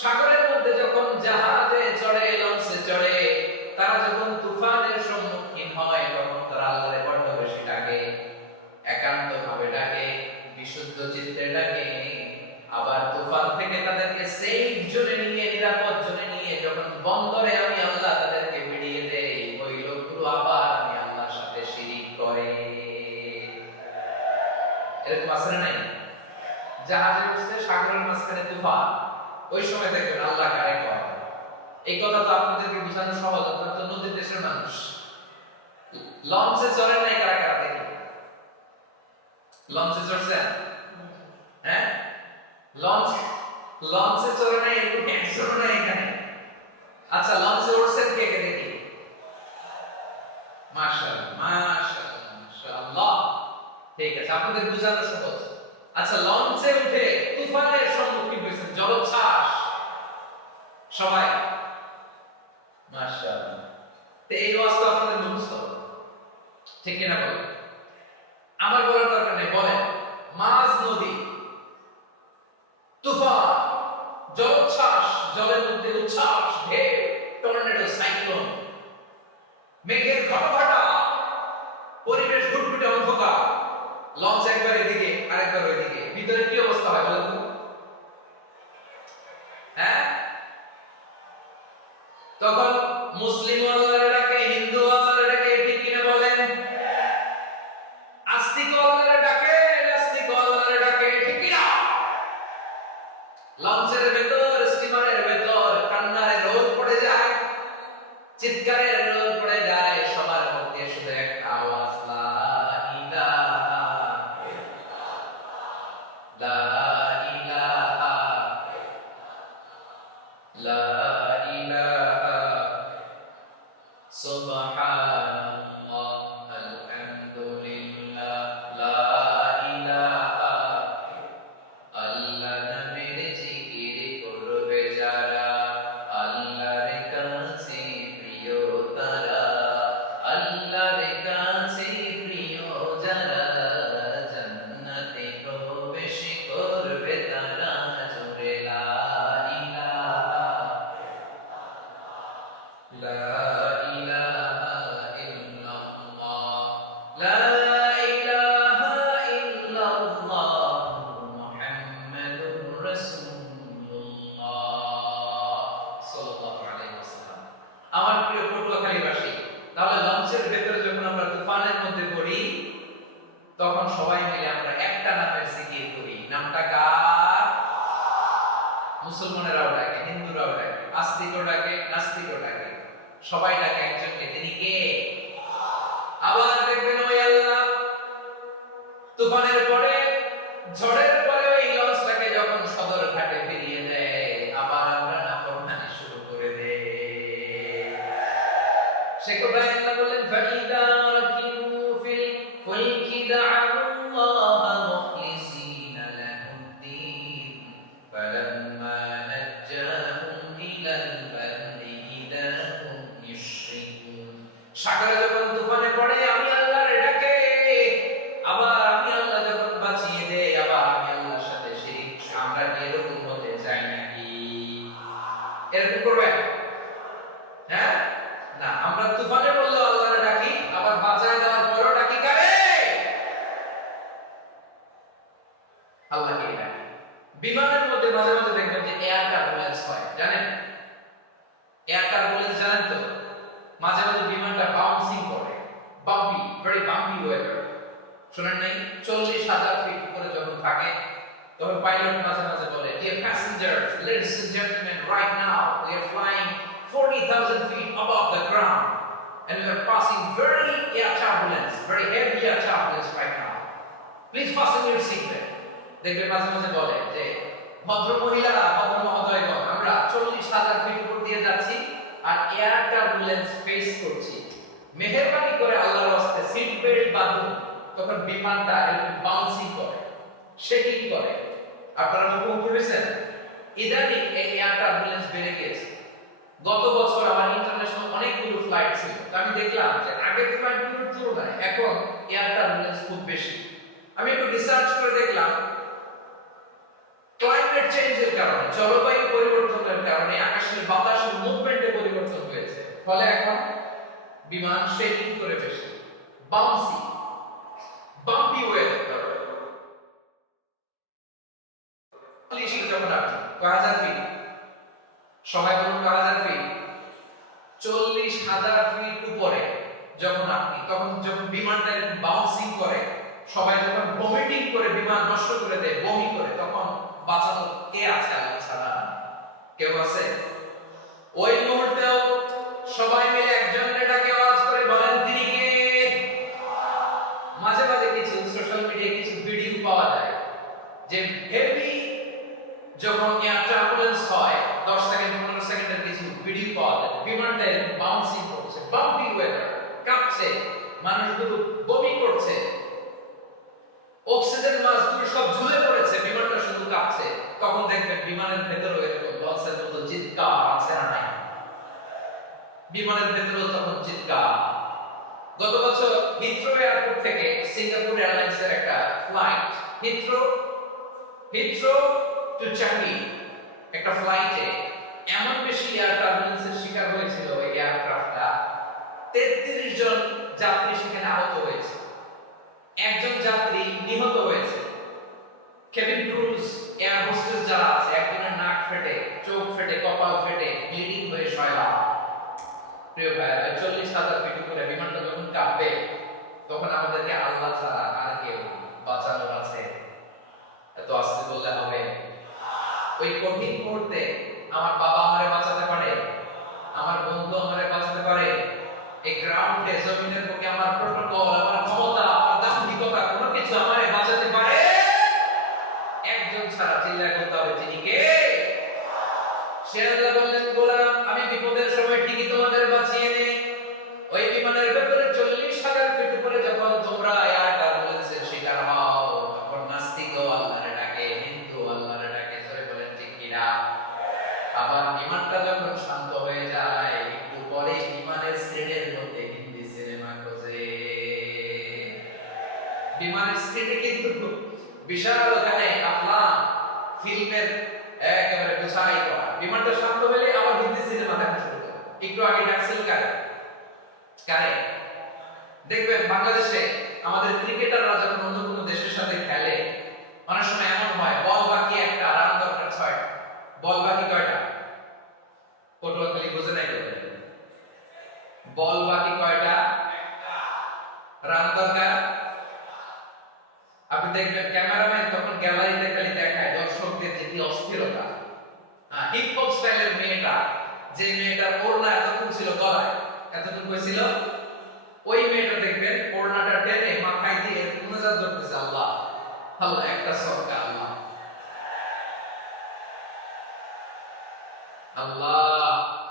সাগরের মধ্যে যখন জাহাজে চড়ে, লঞ্চে চড়ে, তারা যখন তুফানের সম্মুখীন হয় তখন তারা আল্লাহরে বড় বেশি ডাকে, একান্ত ভাবে ডাকে, বিশুদ্ধ চিত্তে ডাকে। আবার তুফান থেকে তাদেরকে সেফ জোনে নিয়ে, নিরাপদ জোনে নিয়ে যখন বন্দরে আমি আল্লাহ তাদেরকে ফিরিয়ে দেই, ওই লোকগুলো আবার আমি আল্লাহর সাথে শিরিক করে। এরকম আছে না নাই? জাহাজে উঠছে, সাগরের মাঝখানে তুফান, ওই সময় দেখবেন আল্লাহ কারে কয়। এই কথা তো আপনাদেরকে বোঝানো সহজ, আপনারা তো নদীর দেশের মানুষ। লঞ্চে চড়েন নাই কারা কারা? দেখি লঞ্চে চড়ছেন? হ্যাঁ, লঞ্চে চড়ে নাই এরকম একজন নাই এখানে। আচ্ছা, লঞ্চে উঠছেন কে কে? দেখি। মাশাআল্লাহ মাশাআল্লাহ মাশাআল্লাহ, ঠিক আছে, আপনাদের বোঝানো সহজ। আচ্ছা, লঞ্চে উঠে তুফানের সম্মুখীন হয়েছেন, জলোচ্ছ্বাস, সবাই মাশাআল্লাহ। তো এই অবস্থা আপনাদের মুখস্থ, ঠিক কিনা বলেন? আমার বলার দরকার নেই, বলেন। মাঝ নদী, তুফান, জলোচ্ছ্বাস, জলের মধ্যে উচ্ছ্বাস, ঢেউ, টর্নেডো, সাইক্লোন, মেঘের ঘটঘটা, পরিবেশ ঘুটঘুটে অন্ধকার, লঞ্চ একবার এদিকে আরেকবার চিৎকারের রোল পড়ে যায়, সবার মধ্যে শুধু একটা আওয়াজ, লা ইলাহা লা ইলাহা লা ইলাহা সুবহানাল্লাহ আলহামদুলিল্লাহ লা ইলাহা আল্লাহ নামের জিকির করবে যারা, আল্লাহর কাছে প্রিয় তারা, আল্লাহর কাছে প্রিয় যারা, জান্নাতে প্রবেশ করবে তারা, জোরে লা ইলাহা লা ইলাহা ইল্লাল্লাহ লা ইলাহা ইল্লাল্লাহ মুহাম্মাদুর রাসূলুল্লাহ সাল্লাল্লাহু আলাইহি ওয়াসাল্লাম। আমার প্রিয় পটুয়াখালীবাসী, তাহলে লঞ্চের ভেতরে যখন আমরা তুফানের মধ্যে পড়ি, তখন সবাই মিলে আমরা একটা নামের জিকির করি। নামটা কার? মুসলমানেরাও ডাকে, হিন্দুরাও ডাকে, আস্তিকও ডাকে, নাস্তিকও ডাকে, সবাই ডাকে একজনকে। তিনি কে? আবার দেখবেন ওই আল্লাহ তুফানের পরে, ঝড়ের পরে ওই লঞ্চটাকে যখন সদর ঘাটে ফিরিয়ে দেয়, আবার আমরা নাফরমানি শুরু করে দেই। সে কোথায় আল্লাহ বলেন, ফাইদা রাকিবু ফিল ফুলকি দা'আল্লাহ মুখলিসিনা লাহুদ্দিন ফালাম্মা নাজ্জাহুম ইলাল বাররি ইযা হুম ইউশরিকুন। সাগরে যখন তুফানে পড়ে আমি আল্লাহর ডাকে, আবার আমি আল্লাহ যখন বাঁচিয়ে দেই, আবার আমি আল্লাহর সাথে শিরিক। আমরা কি এরকম হতে চাই নাকি? এরকম করবে? হ্যাঁ না, আমরা তুফানে বললো আল্লাহর ডাকি, আবার বাঁচায় দেওয়ার পরও ডাকি কারে? আল্লাহকে ডাকি। বিমানের মধ্যে মাঝে মাঝে দেখবেন যে এয়ার টার্বুলেন্স হয়, জানেন? এয়ার টার্বুলেন্স জানেন তো? মাঝে মাঝে বিমানটা বাউন্সিং করে, বাম্পি, ভেরি বাম্পি ওয়েদার। শুনেন নাই? 40,000 ফিট উপরে যখন থাকে, তখন পাইলট মাঝে মাঝে বলে, dear passengers, ladies and gentleman, right now we are flying 40,000 feet above the ground and we are passing very air turbulence, very heavy air turbulence right now. Please fasten your seatbelt. দেখবে মাঝে মাঝে বলে যে, ভদ্র মহিলারা, ভদ্র মহোদয়গণ, আমরা 40,000 ফিট উপর দিয়ে যাচ্ছি আর এয়ার টার্বুলেন্স ফেস করছি, মেহেরবানি করে আল্লাহর রাস্তে সিট বেল্ট বাঁধুন। তখন বিমানটা এরকম বাউন্সিং করে, শেকিং করে। আপনারা মুখোমুখি হয়েছেন? ইদানিং এই এয়ার টার্বুলেন্স বেড়ে গেছে। গত বছর আমার ইন্টারন্যাশনাল অনেকগুলো ফ্লাইট ছিল, তো আমি দেখলাম যে আগের ফ্লাইটগুলোর তুলনায় এখন এয়ার টার্বুলেন্স খুব বেশি। আমি একটু রিসার্চ করে দেখলাম, ক্লাইমেট চেঞ্জের কারণে, জলবায়ু পরিবর্তনের কারণে আকাশের বাতাসের মুভমেন্টে পরিবর্তন হয়েছে, ফলে এখন বিমান শেকিং করে বেশি, বাউন্সি, বাম্পি ওয়েদার। যখন আপনি 1000 ফিট, সবাই বলুন 1000 ফিট, 40,000 ফিট উপরে যখন আপনি, তখন যখন বিমানটা বাউন্সিং করে, সবাই যখন ভমিটিং করে বিমান নষ্ট করে দেয়, বমি করে, তখন বাঁচানোর কে আছে আল্লাহ ছাড়া? কেউ আছে? ওই মুহূর্তেও সবাই মিলে একজনের ডাকে আওয়াজ করে বলেন, তিনি কে? মাঝে মাঝে কিছু সোশ্যাল মিডিয়ায় কিছু ভিডিও পাওয়া যায় যে হেভি যখন এয়ার টার্বুলেন্স হয়, 10 সেকেন্ড 15 সেকেন্ডের কিছু ভিডিও পাওয়া যায়, বিমানটা বাউন্সিং করছে, বাম্পি ওয়েদার, কাঁপছে, মানুষগুলো বমি করছে, অক্সিজেন মাস্কগুলো সব ঝুলে পড়েছে, বিমানটা শুধু কাঁপছে। তখন দেখবেন বিমানের ভেতরে এরকম লঞ্চের মতো চিৎকার আছে না নাই? বিমানের ভেতরেও তখন চিৎকার। গত বছর হিথ্রো এয়ারপোর্ট থেকে সিঙ্গাপুর এয়ারলাইন্সের একটা ফ্লাইট, হিথ্রো টু চাঙ্গি, একটা ফ্লাইটে এমন বেশি এয়ার টার্বুলেন্সের শিকার হয়েছিল এই এয়ারক্রাফটটা, 33 জন যাত্রী সেখানে আহত হয়েছে, একজন যাত্রী নিহত হয়েছে। কেবিন ক্রুজ, এয়ার হোস্টেস যারা আছে, একজনের নাক ফেটে, চোখ ফেটে, কপাল ফেটে, ব্লিডিং হয়ে শয়লা। প্রিয় ভাইরা, 40,000 ফিট উপরে বিমানটা যখন কাঁপবে, তখন আমাদেরকে আল্লাহ ছাড়া আর কেউ বাঁচানোর আছে? এত আস্তে বললে হবে? ওই কঠিন মুহূর্তে আমার বাবা আমারে বাঁচাতে পারে, আমার বন্ধু আমারে বাঁচাতে পারে, জমিনের পক্ষে আমার প্রোটোকল, আমার ক্ষমতা, আমার দাম্ভিকতা কোনো কিছু আমারে বাঁচাতে পারে? একজন ছাড়া, চিল্লায় বলতে হবে তিনি কে? সে আল্লাহ বললেন, গোলাম আমি বিপদের সময় ঠিকই তোমাদের বাঁচিয়ে নেই। ওই বিমানের ভেতরে 40,000 ফিট উপরে যখন তোমরা এয়ার টার্বুলেন্সের শিকার হও, তখন নাস্তিকও আল্লাহরে ডাকে, হিন্দু আল্লাহরে ডাকে, জোরে বলেন ঠিক কিনা? আবার বিমানটা যখন শান্ত হয়ে যায়, একটু পরে বিমানের স্ক্রিনের মধ্যে হিন্দি সিনেমা খোঁজে। বিমানের স্ক্রিনে কিন্তু বিশাল ওখানে আফলাম ফিল্মের একেবারে গুছাই করা। বিমানটা শান্ত হলে আবার হিন্দি সিনেমা দেখা শুরু করে। একটু আগে ডাকছিল কারে দেখবেন বাংলাদেশে আমাদের ক্রিকেটাররা যখন অন্য কোনো দেশের সাথে খেলে, অনেক সময় এমন হয় বল বাকি একটা, রান দরকার 6টা। বল বাকি কয়টা? পটুয়াখালী বুঝে নাই বলে, বল বাকি কয়টা? রান দরকার। আপনি দেখবেন ক্যামেরাম্যান তখন গ্যালারিতে খালি দেখায় দর্শকদের যে কি অস্থিরতা। হিপ হপ স্টাইলের মেয়েটা, যে মেয়েটার ওড়না এতটুকু ছিল গলায়, এতটুকু ছিল, ওই মেয়েটা দেখবেন ওড়নাটা টেনে মাথায় দিয়ে মুনাজাত করতেছে, আল্লাহ আল্লাহ একটা সরকার, আল্লাহ আল্লাহ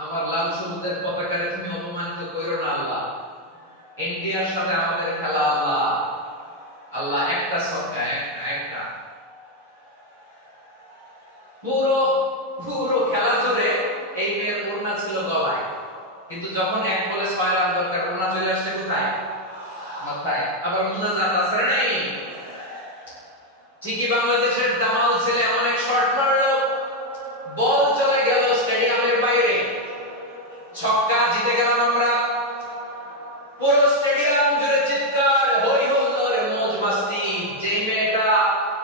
আমার লাল সবুজের পতাকারে তুমি অপমানিত করো না আল্লাহ, ইন্ডিয়ার সাথে আমাদের খেলা আল্লাহ, আল্লাহ একটা সরকার, একটা পুরো পুরো খেলা জুড়ে এই মেয়ের ওড়না ছিল গলায়, কিন্তু যখন এক বলে 6 রান দরকার, ওড়না চলে আসছে কোথায়? মাথায়। আবার মুনাজাত আছে নেই? ঠিকই বাংলাদেশের দামাল ছেলে অনেক শট মারলো, বল চলে গেল স্টেডিয়ামের বাইরে, ছক্কা, জিতে গেলাম আমরা। পুরো স্টেডিয়াম জুড়ে চিৎকার, হই হুল্লোড়, মौज মাস্তি। যে মেয়েটা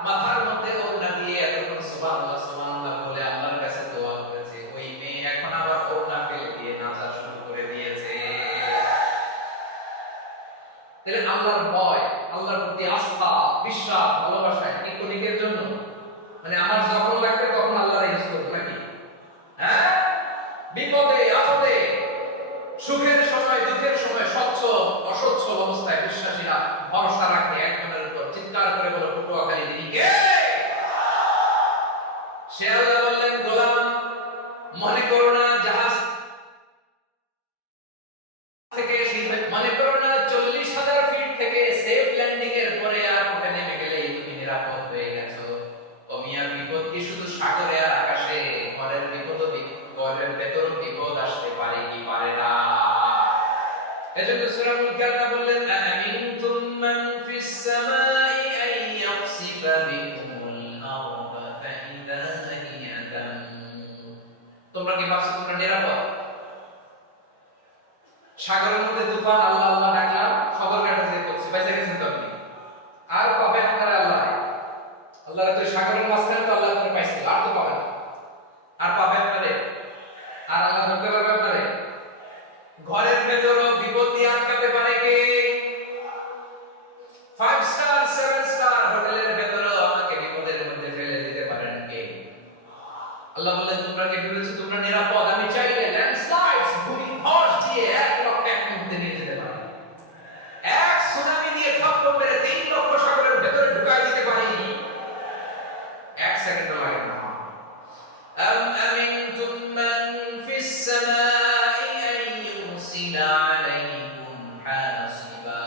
মাথার মধ্যে ওড়না দিয়ে এতক্ষণ সুবহানাল্লাহ সুবহানাল্লাহ বলে আল্লাহর কাছে দোয়া করেছে, ওই মেয়ে এখন আবার ওড়না ফেলে দিয়ে নাচা শুরু করে দিয়েছে। তাহলে আল্লাহর ভয়, আল্লাহর প্রতি আস্থা, বিশ্বাস, ভালোবাসা কি কোনিকের জন্য? মানে আমার যখন লাগবে তখন আল্লাহর ইউজ করব নাকি? হ্যাঁ, বিপদে আপদে, সুখের সময় দুঃখের সময়, স্বচ্ছ অসচ্ছল অবস্থায় বিশ্বাসীরা ভরসা রাখে একজনের উপর। চিৎকার করে বলো, পটুয়াখালী তিনি কে? সে আল্লাহ বললেন, গোলাম মনে করো না জাহাজ থেকে মনে করো না 40,000 ফিট থেকে সেফ ল্যান্ডিং এর পরে আর উঠে নেমে গেলেই তুমি নিরাপদ হয়ে গেছো। ও মিয়ার বিপদ কি শুধু সাগরে আর আকাশে? ঘরের বিপদ, ঘরের ভেতর বিপদ আসতে পারে কি পারে না? এজন্য সূরা মুলকার বললেন, আমিনতুম মান ফিস সামাই আন ইয়াখসিফা বিকুমুল আরদা ফাইদা হিয়া তামুর। তোমরা কি ভাবছো তোমরা নিরাপদ? সাগরের মধ্যে তুফান, আল্লাহ আল্লাহ ডাকলাম, খবর কাটা যে করছে, বেঁচে গেছেন তো আপনি। আর পাবে আপনারা আল্লাহ, আল্লাহর তো সাগরের মাঝখানে তো আল্লাহ আপনারা পাইছিল, আর তো পাবে না। আর পাবে আপনারে? আর আল্লাহ ধরতে পারবে আপনারে? ঘরের ভেতরও বিপদ দিয়ে আটকাতে পারে কে? 5 স্টার 7 স্টার হোটেলের ভেতরও আমাকে বিপদের মধ্যে ফেলে দিতে পারেন কে? আল্লাহ বললেন, তোমরা কি ভেবেছো তোমরা নিরাপদ? আমি চাইলে ল্যান্ডস্লাইডস, ভূমিধস দিয়ে 1 লক্ষ এক মুহূর্তে নিয়ে যেতে পারি, এক সুনামি দিয়ে থাপ্পড় মেরে 3 লক্ষ সাগরের ভেতরে ঢুকাই দিতে পারি, 1 সেকেন্ড লাগে না। আম আমিনতুম মান ফিস সামাই আন ইউরসিলা আলাইকুম হাসিবা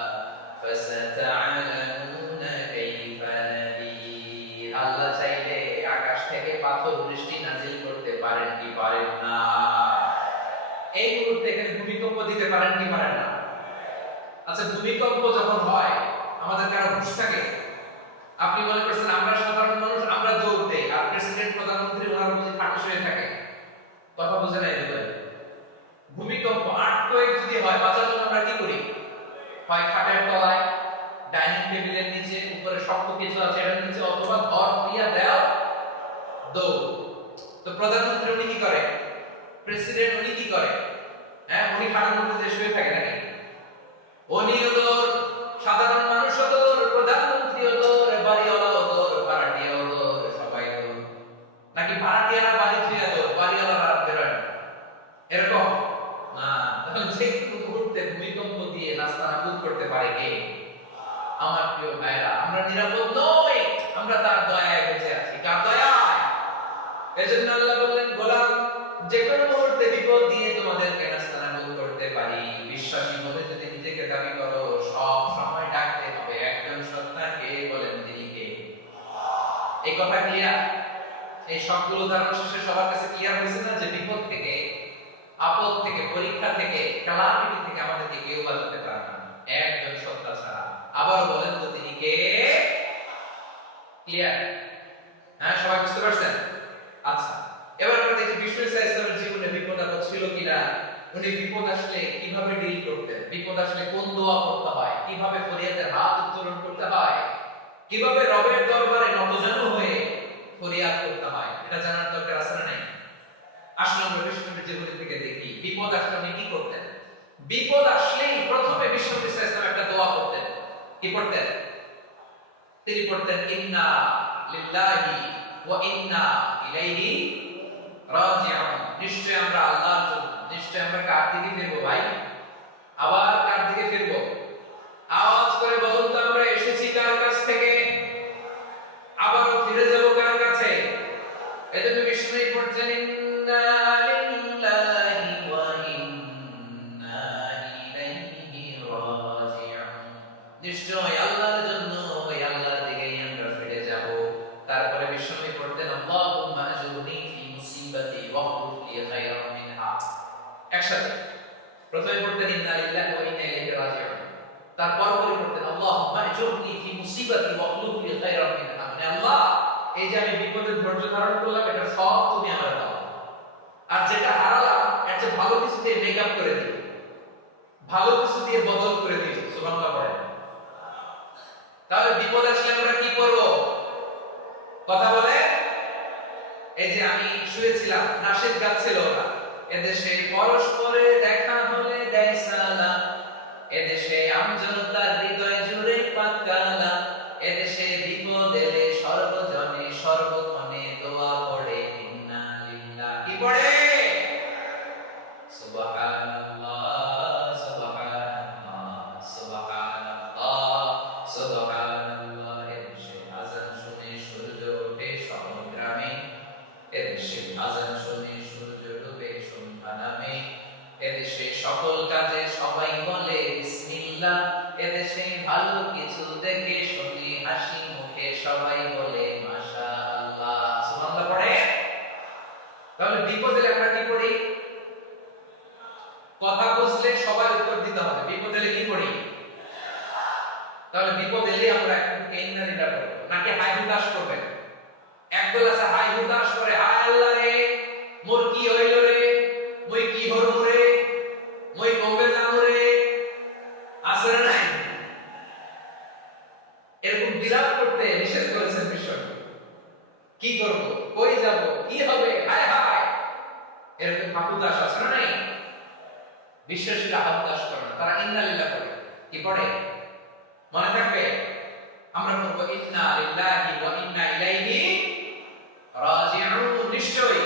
ফাসাতা'লামুনা কাইফা নাদির। আল্লাহ চাইলে আকাশ থেকে পাথর বৃষ্টি নাজিল করতে পারেন কি পারেন না? এই মুহূর্তে এখানে ভূমিকম্প দিতে পারেন কি পারেন না? আচ্ছা, ভূমিকম্প যখন হয় আমাদের কারো হুঁশ থাকে? আপনি মনে করছেন আমরা সাধারণ মানুষ, আমরা দৌড় দেই, আর প্রেসিডেন্ট প্রধানমন্ত্রী ওনার মধ্যে খাটো শুয়ে থাকে? কথা বুঝে নাই এবার? ভূমিকম্প, আর্থকোয়েক যদি হয়, বাঁচার জন্য আমরা কি করি? হয় খাটের তলায়, ডাইনিং টেবিলের নিচে, উপরে শক্ত কিছু আছে এর নিচে, অথবা ঘর দিয়া দেও দৌড়। তো প্রধানমন্ত্রী উনি কি করে? প্রেসিডেন্ট উনি কি করে? হ্যাঁ, উনি খাটের মধ্যে শুয়ে থাকে নাকি? উনিও দৌড়, সাধারণ মানুষও দৌড়, প্রধানমন্ত্রীও দৌড়, বাড়িওয়ালাও দৌড়, ভাড়াটিয়াও দৌড়, সবাই দৌড়। নাকি ভাড়াটিয়ারা বাড়ি ছুঁয়ে দৌড়, বাড়িওয়ালারা বেরোয়? এরকম না। যে কোনো মুহূর্তে ভূমিকম্প দিয়ে নাস্তা এজন্য আল্লাহ বললেন, গোলাম, যে কোনো মুহূর্তে বিপদ দিয়ে তোমাদেরকে নাস্তানাবুদ করতে পারি। বিশ্বাসী বলে যদি নিজেকে দাবি করো, সব সময় ডাকতে হবে একজন সত্তাকে। বলেন তিনি কে? এই কথা ক্লিয়ার? এই সবগুলো ধারণা শেষে সবার কাছে ক্লিয়ার হয়েছে না যে বিপদ থেকে, আপদ থেকে, পরীক্ষা থেকে, ক্যালামিটি থেকে আমাদেরকে কেউ বাঁচাতে পারে না একজন সত্তা ছাড়া। আবার বলেন তো তিনি কে? ক্লিয়ার? হ্যাঁ, সবাই বুঝতে পারছেন? আচ্ছা, এবার আমরা দেখি বিষ্ণু ইসলামের জীবনে বিপদ আপদ ছিল কিনা। উনি বিপদ আসলে কিভাবে ডিল করতেন, বিপদ আসলে কোন দোয়া করতে হয়, কিভাবে ফরিয়াদের হাত উত্তোলন করতে হয়, কিভাবে রবের দরবারে নতজানু হয়ে ফরিয়াদ করতে হয়, এটা জানার দরকার আছে না নাই? আসলে আমরা বিষ্ণুর জীবনী থেকে দেখি বিপদ আসলে উনি কি করতেন। বিপদ আসলেই প্রথমে বিষ্ণু ইসলাম একটা দোয়া করতেন। কি পড়তেন? তিনি পড়তেন, ইন্না লিল্লাহি ওয়া ইন্না ইলাইহি রাজিউন। নিশ্চয় আমরা আল্লাহর জন্য, নিশ্চয় আমরা কার দিকে ফিরবো ভাই? আবার কার দিকে ফিরবো? আওয়াজ করে বলুন তো, আমরা এসেছি কার কাছ থেকে, আবারও ফিরে যাব কার কাছে? এজন্য বিষ্ণু পড়ছেন, ইন্না লিল্লাহি ওয়া ইন্না ইলাইহি রাজিউন। নিশ্চয় আল্লাহর জন্য, ওই আল্লাহর দিকেই আমরা ফিরে যাব। তারপরে বিষ্ণু পড়তেন, আল্লাহুম্মা আজুরনি ফি মুসিবাতি ওয়াখলুফ লি খায়রাম মিনহা। একসাথে প্রথমে পড়তেন ইন্না লিল্লাহি ওয়া ইন্না ইলাইহি রাজিউন, তারপর পড়তেন আল্লাহুম্মা আজুরনি ফি মুসিবাতি ওয়াখলুফ লি খায়রাম মিনহা। মানে আল্লাহ, এই যে আমি বিপদে ধৈর্য ধারণ করলাম, এটা সব তুমি আমাকে দাও, আর যেটা হারালাম এর চেয়ে ভালো কিছু দিয়ে মেকআপ করে দিও, ভালো কিছু দিয়ে বদল করে দিও। সুবহানাল্লাহ পড়েন। তাহলে বিপদ আসলে আমরা কি করব? কথা বলে। এই যে আমি শুয়েছিলাম, নাশিদ গাচ্ছিল ওরা, এদেশে পরস্পরে দেখা হলে দেয় সালাম, এদেশে আমজনতার হৃদয় জুড়ে পাতকালা, এদেশে বিপদ এলে সর্বজনে সর্বক্ষণে দোয়া পড়ে ইন্না লিল্লাহি। কি পড়ে? সুবহানাল্লাহ সুবহানাল্লাহ সুবহানাল্লাহ সুবহানাল্লাহ। এদেশে আযান শুনে সূর্য ওঠে শহর গ্রামে, এদেশে আযান শুনে সূর্য ডুবে সন্ধ্যা নামে, এদেশে সকল কাজে সবাই বলে বিসমিল্লাহ, এদেশে ভালো কিছু দেখে শুনে হাসি মুখে সবাই বলে মাশাআল্লাহ। সুবহানাল্লাহ পড়ে। তাহলে বিপদে আমরা কি করি? কথা বুঝলে সবাই উত্তর দিতে হবে। বিপদে কি করি? তাহলে বিপদ এলে আমরা ইন্না লিল্লাহি পড়ব, নাকি হাই হুতাশ করবেন? একদল আছে হাই হুতাশ করে, হায় আল্লাহ রে, মোর কি হইল রে, মই কি হরম রে, মই কবে যাবো রে, আসলে নাই। এরকম বিলাপ করতে নিষেধ করেছেন বিশ্ব। কি করব, কই যাব, কি হবে, হায় হায়, এরকম হাহুতাশ আছে না নাই? বিশ্বাসীরা হাহুতাশ করে না, তারা ইন্না লিল্লাহি পড়ে। কি পড়ে? মনে থাকবে, আমরা পড়ব ইন্না লিল্লাহি ওয়া ইন্না ইলাইহি রাজিউন। নিশ্চয়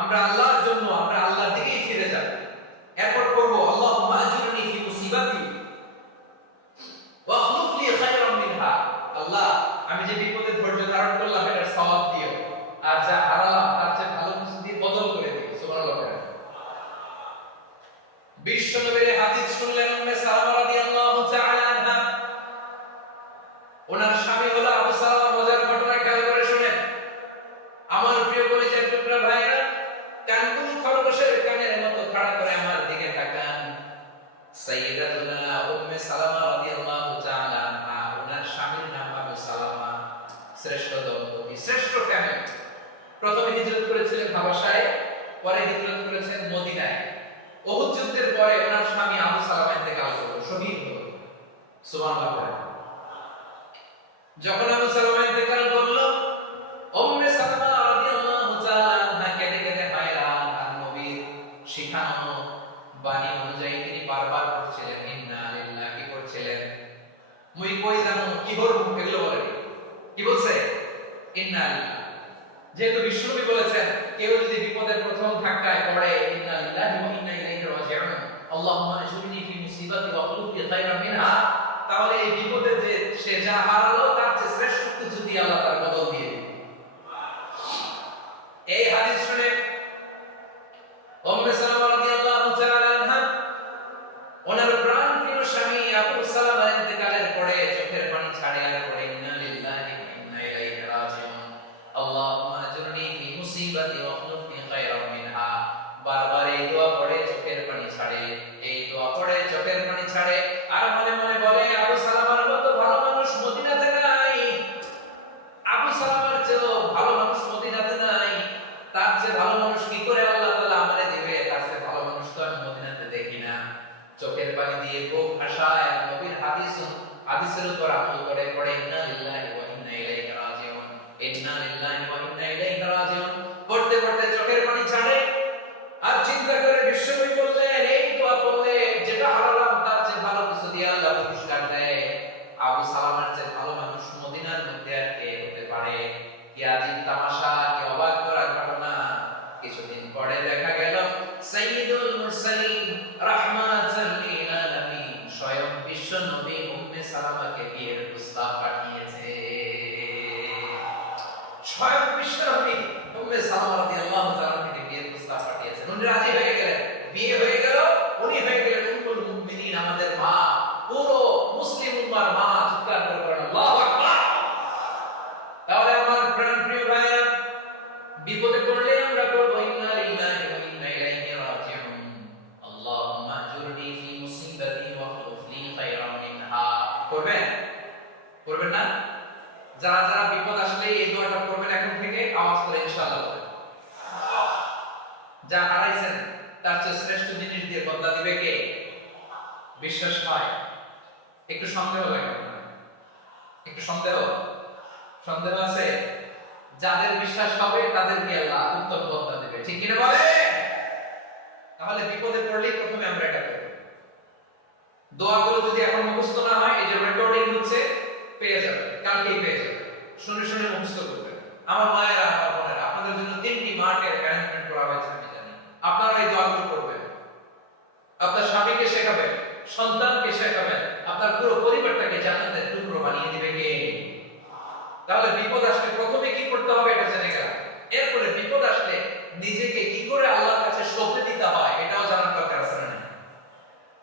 আমরা আল্লাহর জন্য, আমরা আল্লাহর দিকেই ফিরে যাব। এরপর পড়ব আল্লাহুম্মা আজুরনি ফি মুসিবাতি ওয়াখলুফ লি খায়রাম মিনহা। আল্লাহ, আমি যে বিপদে ধৈর্য ধারণ করলাম এটার সওয়াব দিও, আর যা হারালাম তার চেয়ে ভালো কিছু দিয়ে বদল করে দিও। সুবহানাল্লাহ। বিশ্ব নবীর হাদিস শুনলেন উম্মে সালামা রাদিয়াল্লাহু তাআলা আনহা, ওনার স্বামী হলো আবু সালামা। মজার ঘটনা খেয়াল করে শুনেন আমার প্রিয় পরিচয় টুকরা ভাইরা, কানকুল খরগোশের কানের মতো খাড়া করে আমার দিকে তাকান। সাইয়্যিদাতুনা উম্মে সালামা রাদিয়াল্লাহু তাআলা আনহা, ওনার স্বামীর নাম আবু সালামা। শ্রেষ্ঠ দম্পতি, শ্রেষ্ঠ ফ্যামিলি। প্রথমে হিজরত করেছিলেন হাবাশায়, পরে হিজরত করেছেন মদিনায়। উহুদ যুদ্ধের পরে ওনার স্বামী আবু সালামা ইন্তেকাল করলো, শহীদ হলো। সুবহানাল্লাহ। যখন আবু সালামা ইন্তেকাল করলো, উম্মে সালামা রাদিয়াল্লাহু তাআলা আনহা কেঁদে কেঁদে হায়রান। আর নবীর শিখানো বাণী অনুযায়ী তিনি বারবার পড়ছিলেন ইন্না লিল্লাহি পড়ছিলেন। মুই কই জানো, কি হরম, এগুলো বলে। কি বলছে? ইন্না লিল্লাহি। যেহেতু বিষ্ণুনবী বলেছেন, কেউ যদি বিপদের প্রথম ধাক্কায় পড়ে ইন্না লিল্লাহি ওয়া ইন্না ইলাইহি রাজিউন, আল্লাহুম্মা আজুরনি ফি মুসিবাতি ওয়াখলুফ লি খায়রাম মিনহা, তাহলে এই বিপদে যে সে যা হারালো তার চেয়ে শ্রেষ্ঠ কিছু দিয়ে আল্লাহ তার বদল দিয়ে দিবেন। এই হাদিস শুনে উম্মে সালামা রাদিয়াল্লাহু তাআলা আনহা ওনার প্রাণপ্রিয় স্বামী আবু সালামার ইন্তেকালের পরে চোখের পানি ছাড়ে আর পড়ে ইন্না লিল্লাহি ওয়া ইন্না ইলাইহি রাজিউন আল্লাহুম্মা আজরনি ফি মুসিবাতি ওয়া খলুফনি খায়রাম মিনহা। বারবার এই দোয়া পড়ে চোখের পানি ছাড়ে, এই দোয়া পড়ে চোখের পানি ছাড়ে আর মনে মনে বলে আবু সালামার মতো ভালো মানুষ মদিনাতে নাই, আবু সালামার চেয়েও ভালো মানুষ মদিনাতে নাই, তার চেয়ে ভালো মানুষ কি করে আল্লাহ তাআলা আমারে দিবে, তার চেয়ে ভালো মানুষ তো আমি মদিনাতে দেখি না। চোখের পানি দিয়ে বুক ভাসায় নবীর হাদিসের উপর আমল করে পড়ে ইন্না লিল্লাহি ওয়া ইন্না ইলাইহি রাজিউন, ইন্না লিল্লাহি ওয়া ইন্না ইলাইহি রাজিউন। পড়তে পড়তে চোখের পানি ছাড়ে আর চিন্তা করে বিশ্বনবী বললেন এই দোয়া পড়লে যেটা হারালাম তার চেয়ে ভালো কিছু দিয়ে আল্লাহ পুরস্কার দেয়। আবু সালামার চেয়ে ভালো মানুষ মদিনার মধ্যে আর কে হতে পারে? কি আজীব তামাশা, কি অবাক করা ঘটনা। কিছুদিন পরে দেখা গেল সাইয়্যিদুল মুরসালিন রাহমাতাল লিল আলামিন স্বয়ং বিশ্ব নবী উম্মে সালামাকে বিয়ের প্রস্তাব পাঠিয়েছে। স্বয়ং বিশ্ব নবী উম্মে সালামা রাদিয়াল্লাহু তাআলা থেকে বিয়ের প্রস্তাব পাঠিয়েছেন। উনি রাজি হয়ে গেলেন, বিয়ে হয়ে গেল, উনি হয়ে গেলেন উম্মুল মুমিনিন, আমাদের মা, পুরো মুসলিম উম্মার মা। চিৎকার করে বলেন আল্লাহু আকবার। তাহলে আমার প্রিয় ভাইরা, বিপদে পড়লে আমরা করব ইন্না লিল্লাহি ওয়া ইন্না ইলাইহি রাজিউন আল্লাহুম্মা আজুরনি ফি মুসিবাতি ওয়া খলুফনি খায়রাম মিনহা। করবেন? করবেন না? যারা যারা বিপদ আসলে এই দোয়াটা করবেন এখন থেকে আওয়াজ করে ইনশাআল্লাহ বলেন। যা হারাইছেন তার চেয়ে শ্রেষ্ঠ জিনিস দিয়ে বদলা দিবে কে? বিশ্বাস হয়? একটু সন্দেহ লাগে, একটু সন্দেহ আছে? যাদের বিশ্বাস হবে তাদেরকে আল্লাহ উত্তম বদলা দেবে, ঠিক কিনা বলে? তাহলে বিপদে পড়লেই প্রথমে আমরা এটা করব। দোয়াগুলো যদি এখন মুখস্থ না হয়, এই যে রেকর্ডিং হচ্ছে, পেয়ে যাবে, কালকেই পেয়ে যাবে, শুনে শুনে মুখস্থ করবেন। আমার মায়েরা, আমার বোনেরা, আপনাদের জন্য 3টি মার্কের অ্যারেঞ্জমেন্ট করা হয়েছে, আমি জানি। আপনারা এই দোয়াগুলো করবেন, আপনার স্বামীকে শেখাবেন, সন্তানকে শেখাবেন, আপনার পুরো পরিবারটাকে জান্নাতের টুকরো বানিয়ে দিবে কে? তাহলে বিপদ আসলে প্রথমে কি করতে হবে এটা জেনে গেলাম। এরপরে বিপদ আসলে নিজেকে কি করে আল্লাহর কাছে সঁপে দিতে হয় এটাও জানার দরকার আছে না?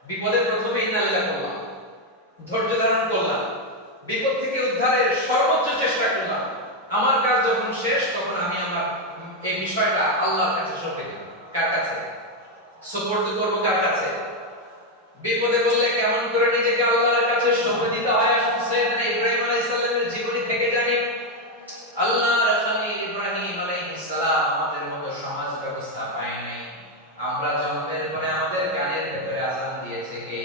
বিপদে প্রথমে ইন্না লিল্লাহি বললাম, ধৈর্য ধারণ করলাম, বিপদ থেকে উদ্ধারের সর্বোচ্চ চেষ্টা করলাম। আমার কাজ যখন শেষ তখন আমি আমার এই বিষয়টা আল্লাহর কাছে সঁপে দিলাম। কার কাছে সুপর্দ করব? কার কাছে? বিপদে বললে কেমন করে নিজেকে আল্লাহর কাছে সঁপে দিতে হয় আসলে সাইয়েদনা ইব্রাহিম আলাইহিস সালামের জীবনী থেকে জানি। আল্লাহর খলিল ইব্রাহিম আলাইহিস সালাম আমাদের মতো সমাজ ব্যবস্থা পায় নাই। আমরা জন্মের পরে আমাদের কানের ভেতরে আযান দিয়েছে কে?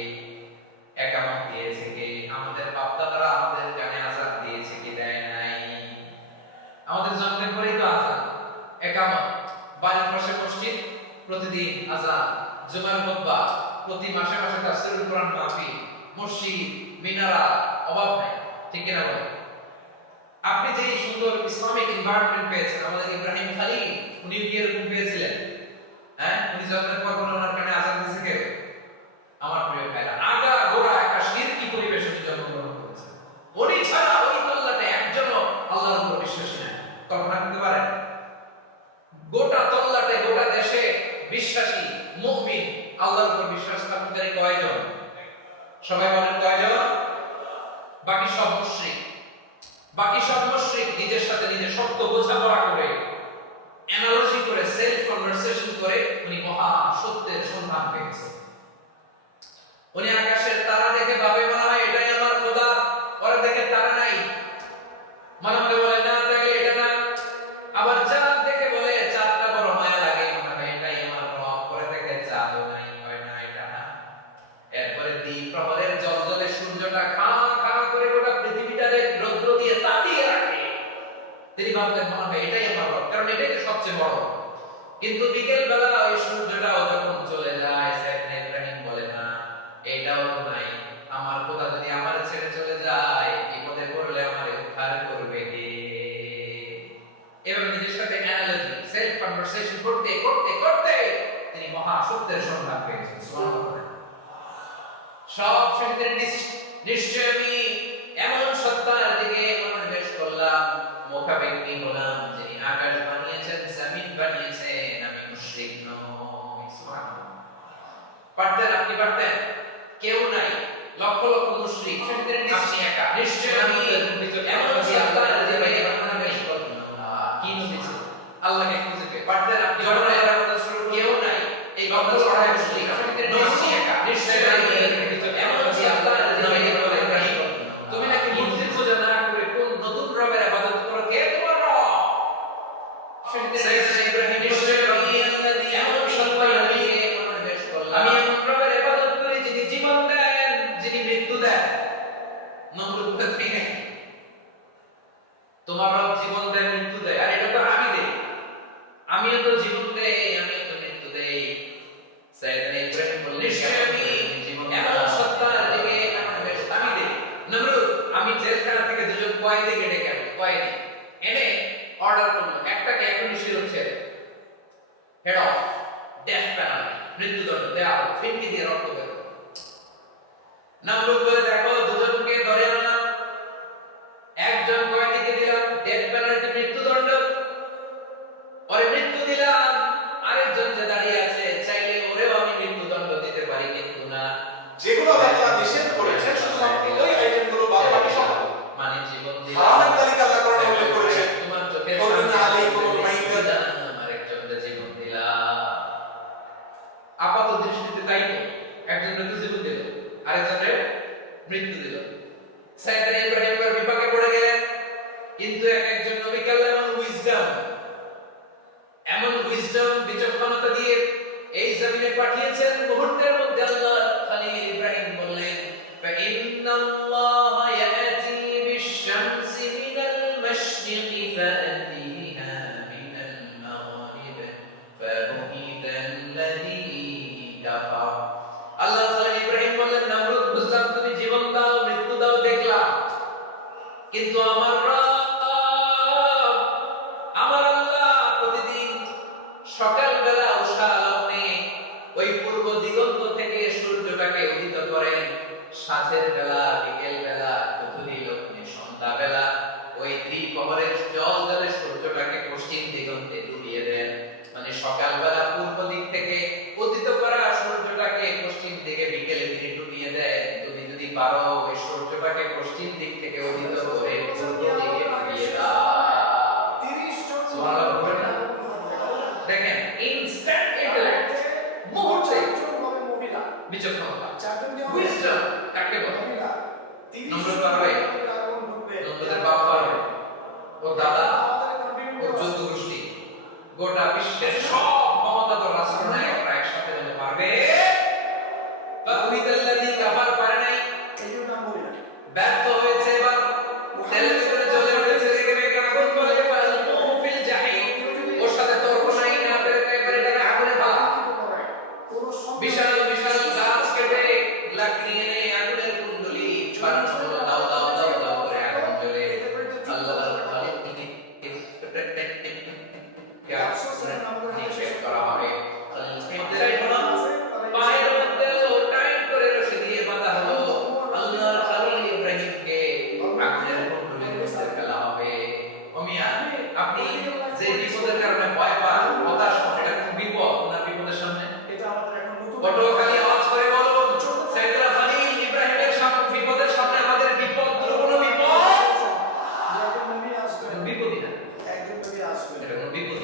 একামত দিয়েছে কে? আমাদের বাপ-দাদারা আমাদের কানে আযান দিয়েছে কি? দেয় নাই। আমাদের জন্মের পরেই তো আযান, একামত, বাড়ির পাশে মসজিদ, প্রতিদিন আযান, জুমার খুতবা, প্রতি মাসে মাসে তাফসীরুল কোরআন মাহফিল, মসজিদ, মিনারা, অভাব নাই, ঠিক কিনা বলেন? আপনি যে সুন্দর ইসলামিক এনভায়রনমেন্ট পেয়েছেন, আমাদের ইব্রাহিম খলিল উনি কি এরকম পেয়েছিলেন? হ্যাঁ, উনি জন্মের পর ওনার কানে আযান দিয়েছে কে? আমার প্রিয় ভাইরা, আগা গোড়া একটা শিরকি পরিবেশ উনি জন্মগ্রহণ করেছেন। উনি ছাড়া ওই তল্লাটে একজনও আল্লাহর উপর বিশ্বাসী নাই। কল্পনা করতে পারেন? গোটা তল্লাটে, গোটা দেশে বিশ্বাসী মুমিন, আল্লাহর উপর বিশ্বাস স্থাপনকারী কয়জন? সবাই বলেন কয়জন? বাকি সব মুশরিক। বাকি সব মুশরিক নিজের সাথে নিজে সত্য বোঝাপড়া করে, অ্যানালজি করে, সেলফ কনভারসেশন করে উনি মহা সত্যের সন্ধান পেয়েছে। উনি আকাশের তারা দেখে ভাবে মনে হয় এটাই আমার খোদা, ওরা দেখে তারা নাই, মনে মনে বলে না তাহলে এটা না। আবার চাঁদ দেখে বলে চাঁদটা বড় মায়া লাগে, মনে হয় এটাই আমার রব, পরে দেখে চাঁদও নাই, হয় না এটা না। এরপরে দ্বীপ প্রহরের জ্বলজ্বলে সূর্যটা খা খা করে গোটা পৃথিবীটারে রৌদ্র দিয়ে তাতিয়ে রাখে। তিনি ভাবলেন মনে হয় এটাই আমার রব, কারণ এটাই তো সবচেয়ে বড়। কিন্তু বিকেল বেলা ওই সূর্যটাও যখন চলে যায়, সাইয়েদনা ইব্রাহিম বলে না এটাও তো নাই, আমার খোদা যদি আমার ছেড়ে চলে যায়, বিপদে পড়লে আমারে উদ্ধার করবে কে? এভাবে নিজের সাথে অ্যানালজি, সেলফ কনভারসেশন করতে করতে করতে তিনি মহা সত্যের সন্ধান পেয়েছেন। সুবহানাল্লাহ। সব শেষে নিশ্চয় আমি এমন সত্তার দিকে মনোনিবেশ করলাম, মুখাপেক্ষী হলাম যিনি আকাশ বানিয়েছেন, জমিন বানিয়েছেন, পারতেন, আপনি পারতেন? কেউ নাই, লক্ষ লক্ষ মুশরিক, আপনি একা। নিশ্চয় আমি এমন শয়তান যে ভাই আপনারা বেশি করবেন না। কি নবী ছিল? আল্লাহকে খুঁজে পেয়ে পারতেন আপনি? যখন এরা কথা শুরু কেউ নাই, এই কথা ছড়ায় মুশরিক, আপনি একা। নিশ্চয় আমি এমন শয়তান যে ভাই আপনারা বেশি করবেন না। তুমি নাকি মূর্তি পূজা না করে কোন নতুন রবের ইবাদত করো? কে তোমার রব? সাইয়েদনা ইব্রাহিম নিশ্চয় আমি এমন সত্তাই আমি মনোনিবেশ করলাম। আমি এমন রবের ইবাদত করি যিনি জীবন দেন, যিনি মৃত্যু দেন। নমরুদ বলতে নাকি তোমার রব জীবন দেয়, মৃত্যু দেয়? আর এটা তো আমি দেই। আমিও তো জীবন দেই, আমিও তো মৃত্যু দেই। সাইয়েদনা ইব্রাহিম বললেন নিশ্চয় আমি এমন সত্তার দিকে মনোনিবেশ আমি দেই। নমরুদ, আমি জেলখানা থেকে দুজন কয়েদি ডেকে আনবো, কয়েদি এনে অর্ডার করলো একটাকে এখনই শিরোচ্ছেদ, হেড অফ ডেথ পেনাল্টি, মৃত্যুদণ্ড দেয়া হবে, ফিনকি দিয়ে রক্ত বের হবে। নমরুদ বলে দেখো দুজনকে ধরে আনলাম, একজন কয়েদিকে দিলাম ডেথ পেনাল্টি, মৃত্যুদণ্ড, ওরে মৃত্যু দিলাম। আরেকজন যে দাঁড়িয়ে আছে চাইলে ওরেও আমি মৃত্যুদণ্ড দিতে পারি, কিন্তু না, যেগুলো আল্লাহ নিষেধ করেছেন শুধুমাত্র ওই আইটেমগুলো বাদ বাকি সব মানে জীবন দিলাম। হারামের তালিকা আল্লাহ কোরআনে উল্লেখ করেছেন। তোমার চোখের সামনে আলাইকুমুল মাইতা, আরেকজনকে জীবন দিলাম। আপাত দৃষ্টিতে তাই তো, একজনকে জীবন দিল, আরেকজনের মৃত্যু দিল। সাইয়েদনা ইব্রাহিম বিপাকে পড়ে গেলেন, কিন্তু একজন নবীকে আল্লাহ এমন উইজডম বিচক্ষণতা দিয়ে এই জমিনে পাঠিয়েছেন। মুহূর্তের মধ্যে আল্লাহ খলিল ইব্রাহিম বললেন ফাইন্নাল্লাহা ইয়াতি বিশ-শামসি মিনাল মাশরিকি ফাতি বিহা মিনাল মাগরিব ফাবুহিতাল্লাযী কাফার। আল্লাহ খলিল ইব্রাহিম বললেন নমরুদ, বুঝলাম তুমি জীবন দাও, মৃত্যু দাও, দেখলাম, কিন্তু আমার সকালবেলা উষা লগ্নে ওই পূর্ব দিগন্ত থেকে সূর্যটাকে উদিত করেন, সাঁঝের বেলা, বিকেল বেলা, গধূলি লগ্নে, সন্ধ্যা বেলা ওই দ্বিপ্রহরের জল জলে সূর্যটাকে পশ্চিম দিগন্তে ডুবিয়ে দেন। মানে সকালবেলা পূর্ব দিক থেকে উদিত করা সূর্যটাকে পশ্চিম দিকে বিকেলে তিনি ডুবিয়ে দেন। তুমি যদি পারো ওই সূর্যটাকে পশ্চিম দিক থেকে উদিত করে পূর্ব দিকে ডুবিয়ে দাও। 30 জন সুবহানাল্লাহ বলবেন না? দেখেন ইনস্ট্যান্ট ইন্টেলেক্ট, মুহূর্তে মহিলা বিচক্ষণতা, চারজন উইজডম কাকে বলে? মহিলা নম্বর পারবে, নম্বরের বাপ পারবে, ওর দাদা, ওর যৌথ গোষ্ঠী, গোটা বিশ্বের সব ক্ষমতাধর রাষ্ট্রনায়করা একসাথে মিলে পারবে? ফাবুহিতাল্লাযী কাফার পারে নাই, ব্যর্থ হয়েছে। এবার তেলে করে জ্বলে উঠেছে, রেগে রেগে আগুন বলে ফালকুহু ফিল জাহিম। ওর সাথে তর্ক নাই, না পেরে একেবারে এটাকে আগুনে ফালা। বিশাল বিশাল গাছ কেটে লাকড়ি এনে আগুনের কুণ্ডলি বানানো হলো, দাও দাও দাও দাও করে আগুন জ্বলে আল্লাহর নিক্ষেপ করা হবে। পায়ের মধ্যে টাইট করে রশি দিয়ে বাঁধা হলো, আল্লাহর খলিল ইব্রাহিমকে আগুনের কুণ্ডলির মধ্যে ফেলা হবে। ওমিয়া, আপনি যে বিপদের কারণে ভয় পান, হতাশ হন, এটা কোন বিপদ? না বিপদের সামনে পটুয়াখালী আওয়াজ করে বলুন, সাইয়েদনা খলিল ইব্রাহিমের সামনে বিপদের সামনে আমাদের বিপদ কোনো বিপদ? বিপদই না, এটা কোনো বিপদ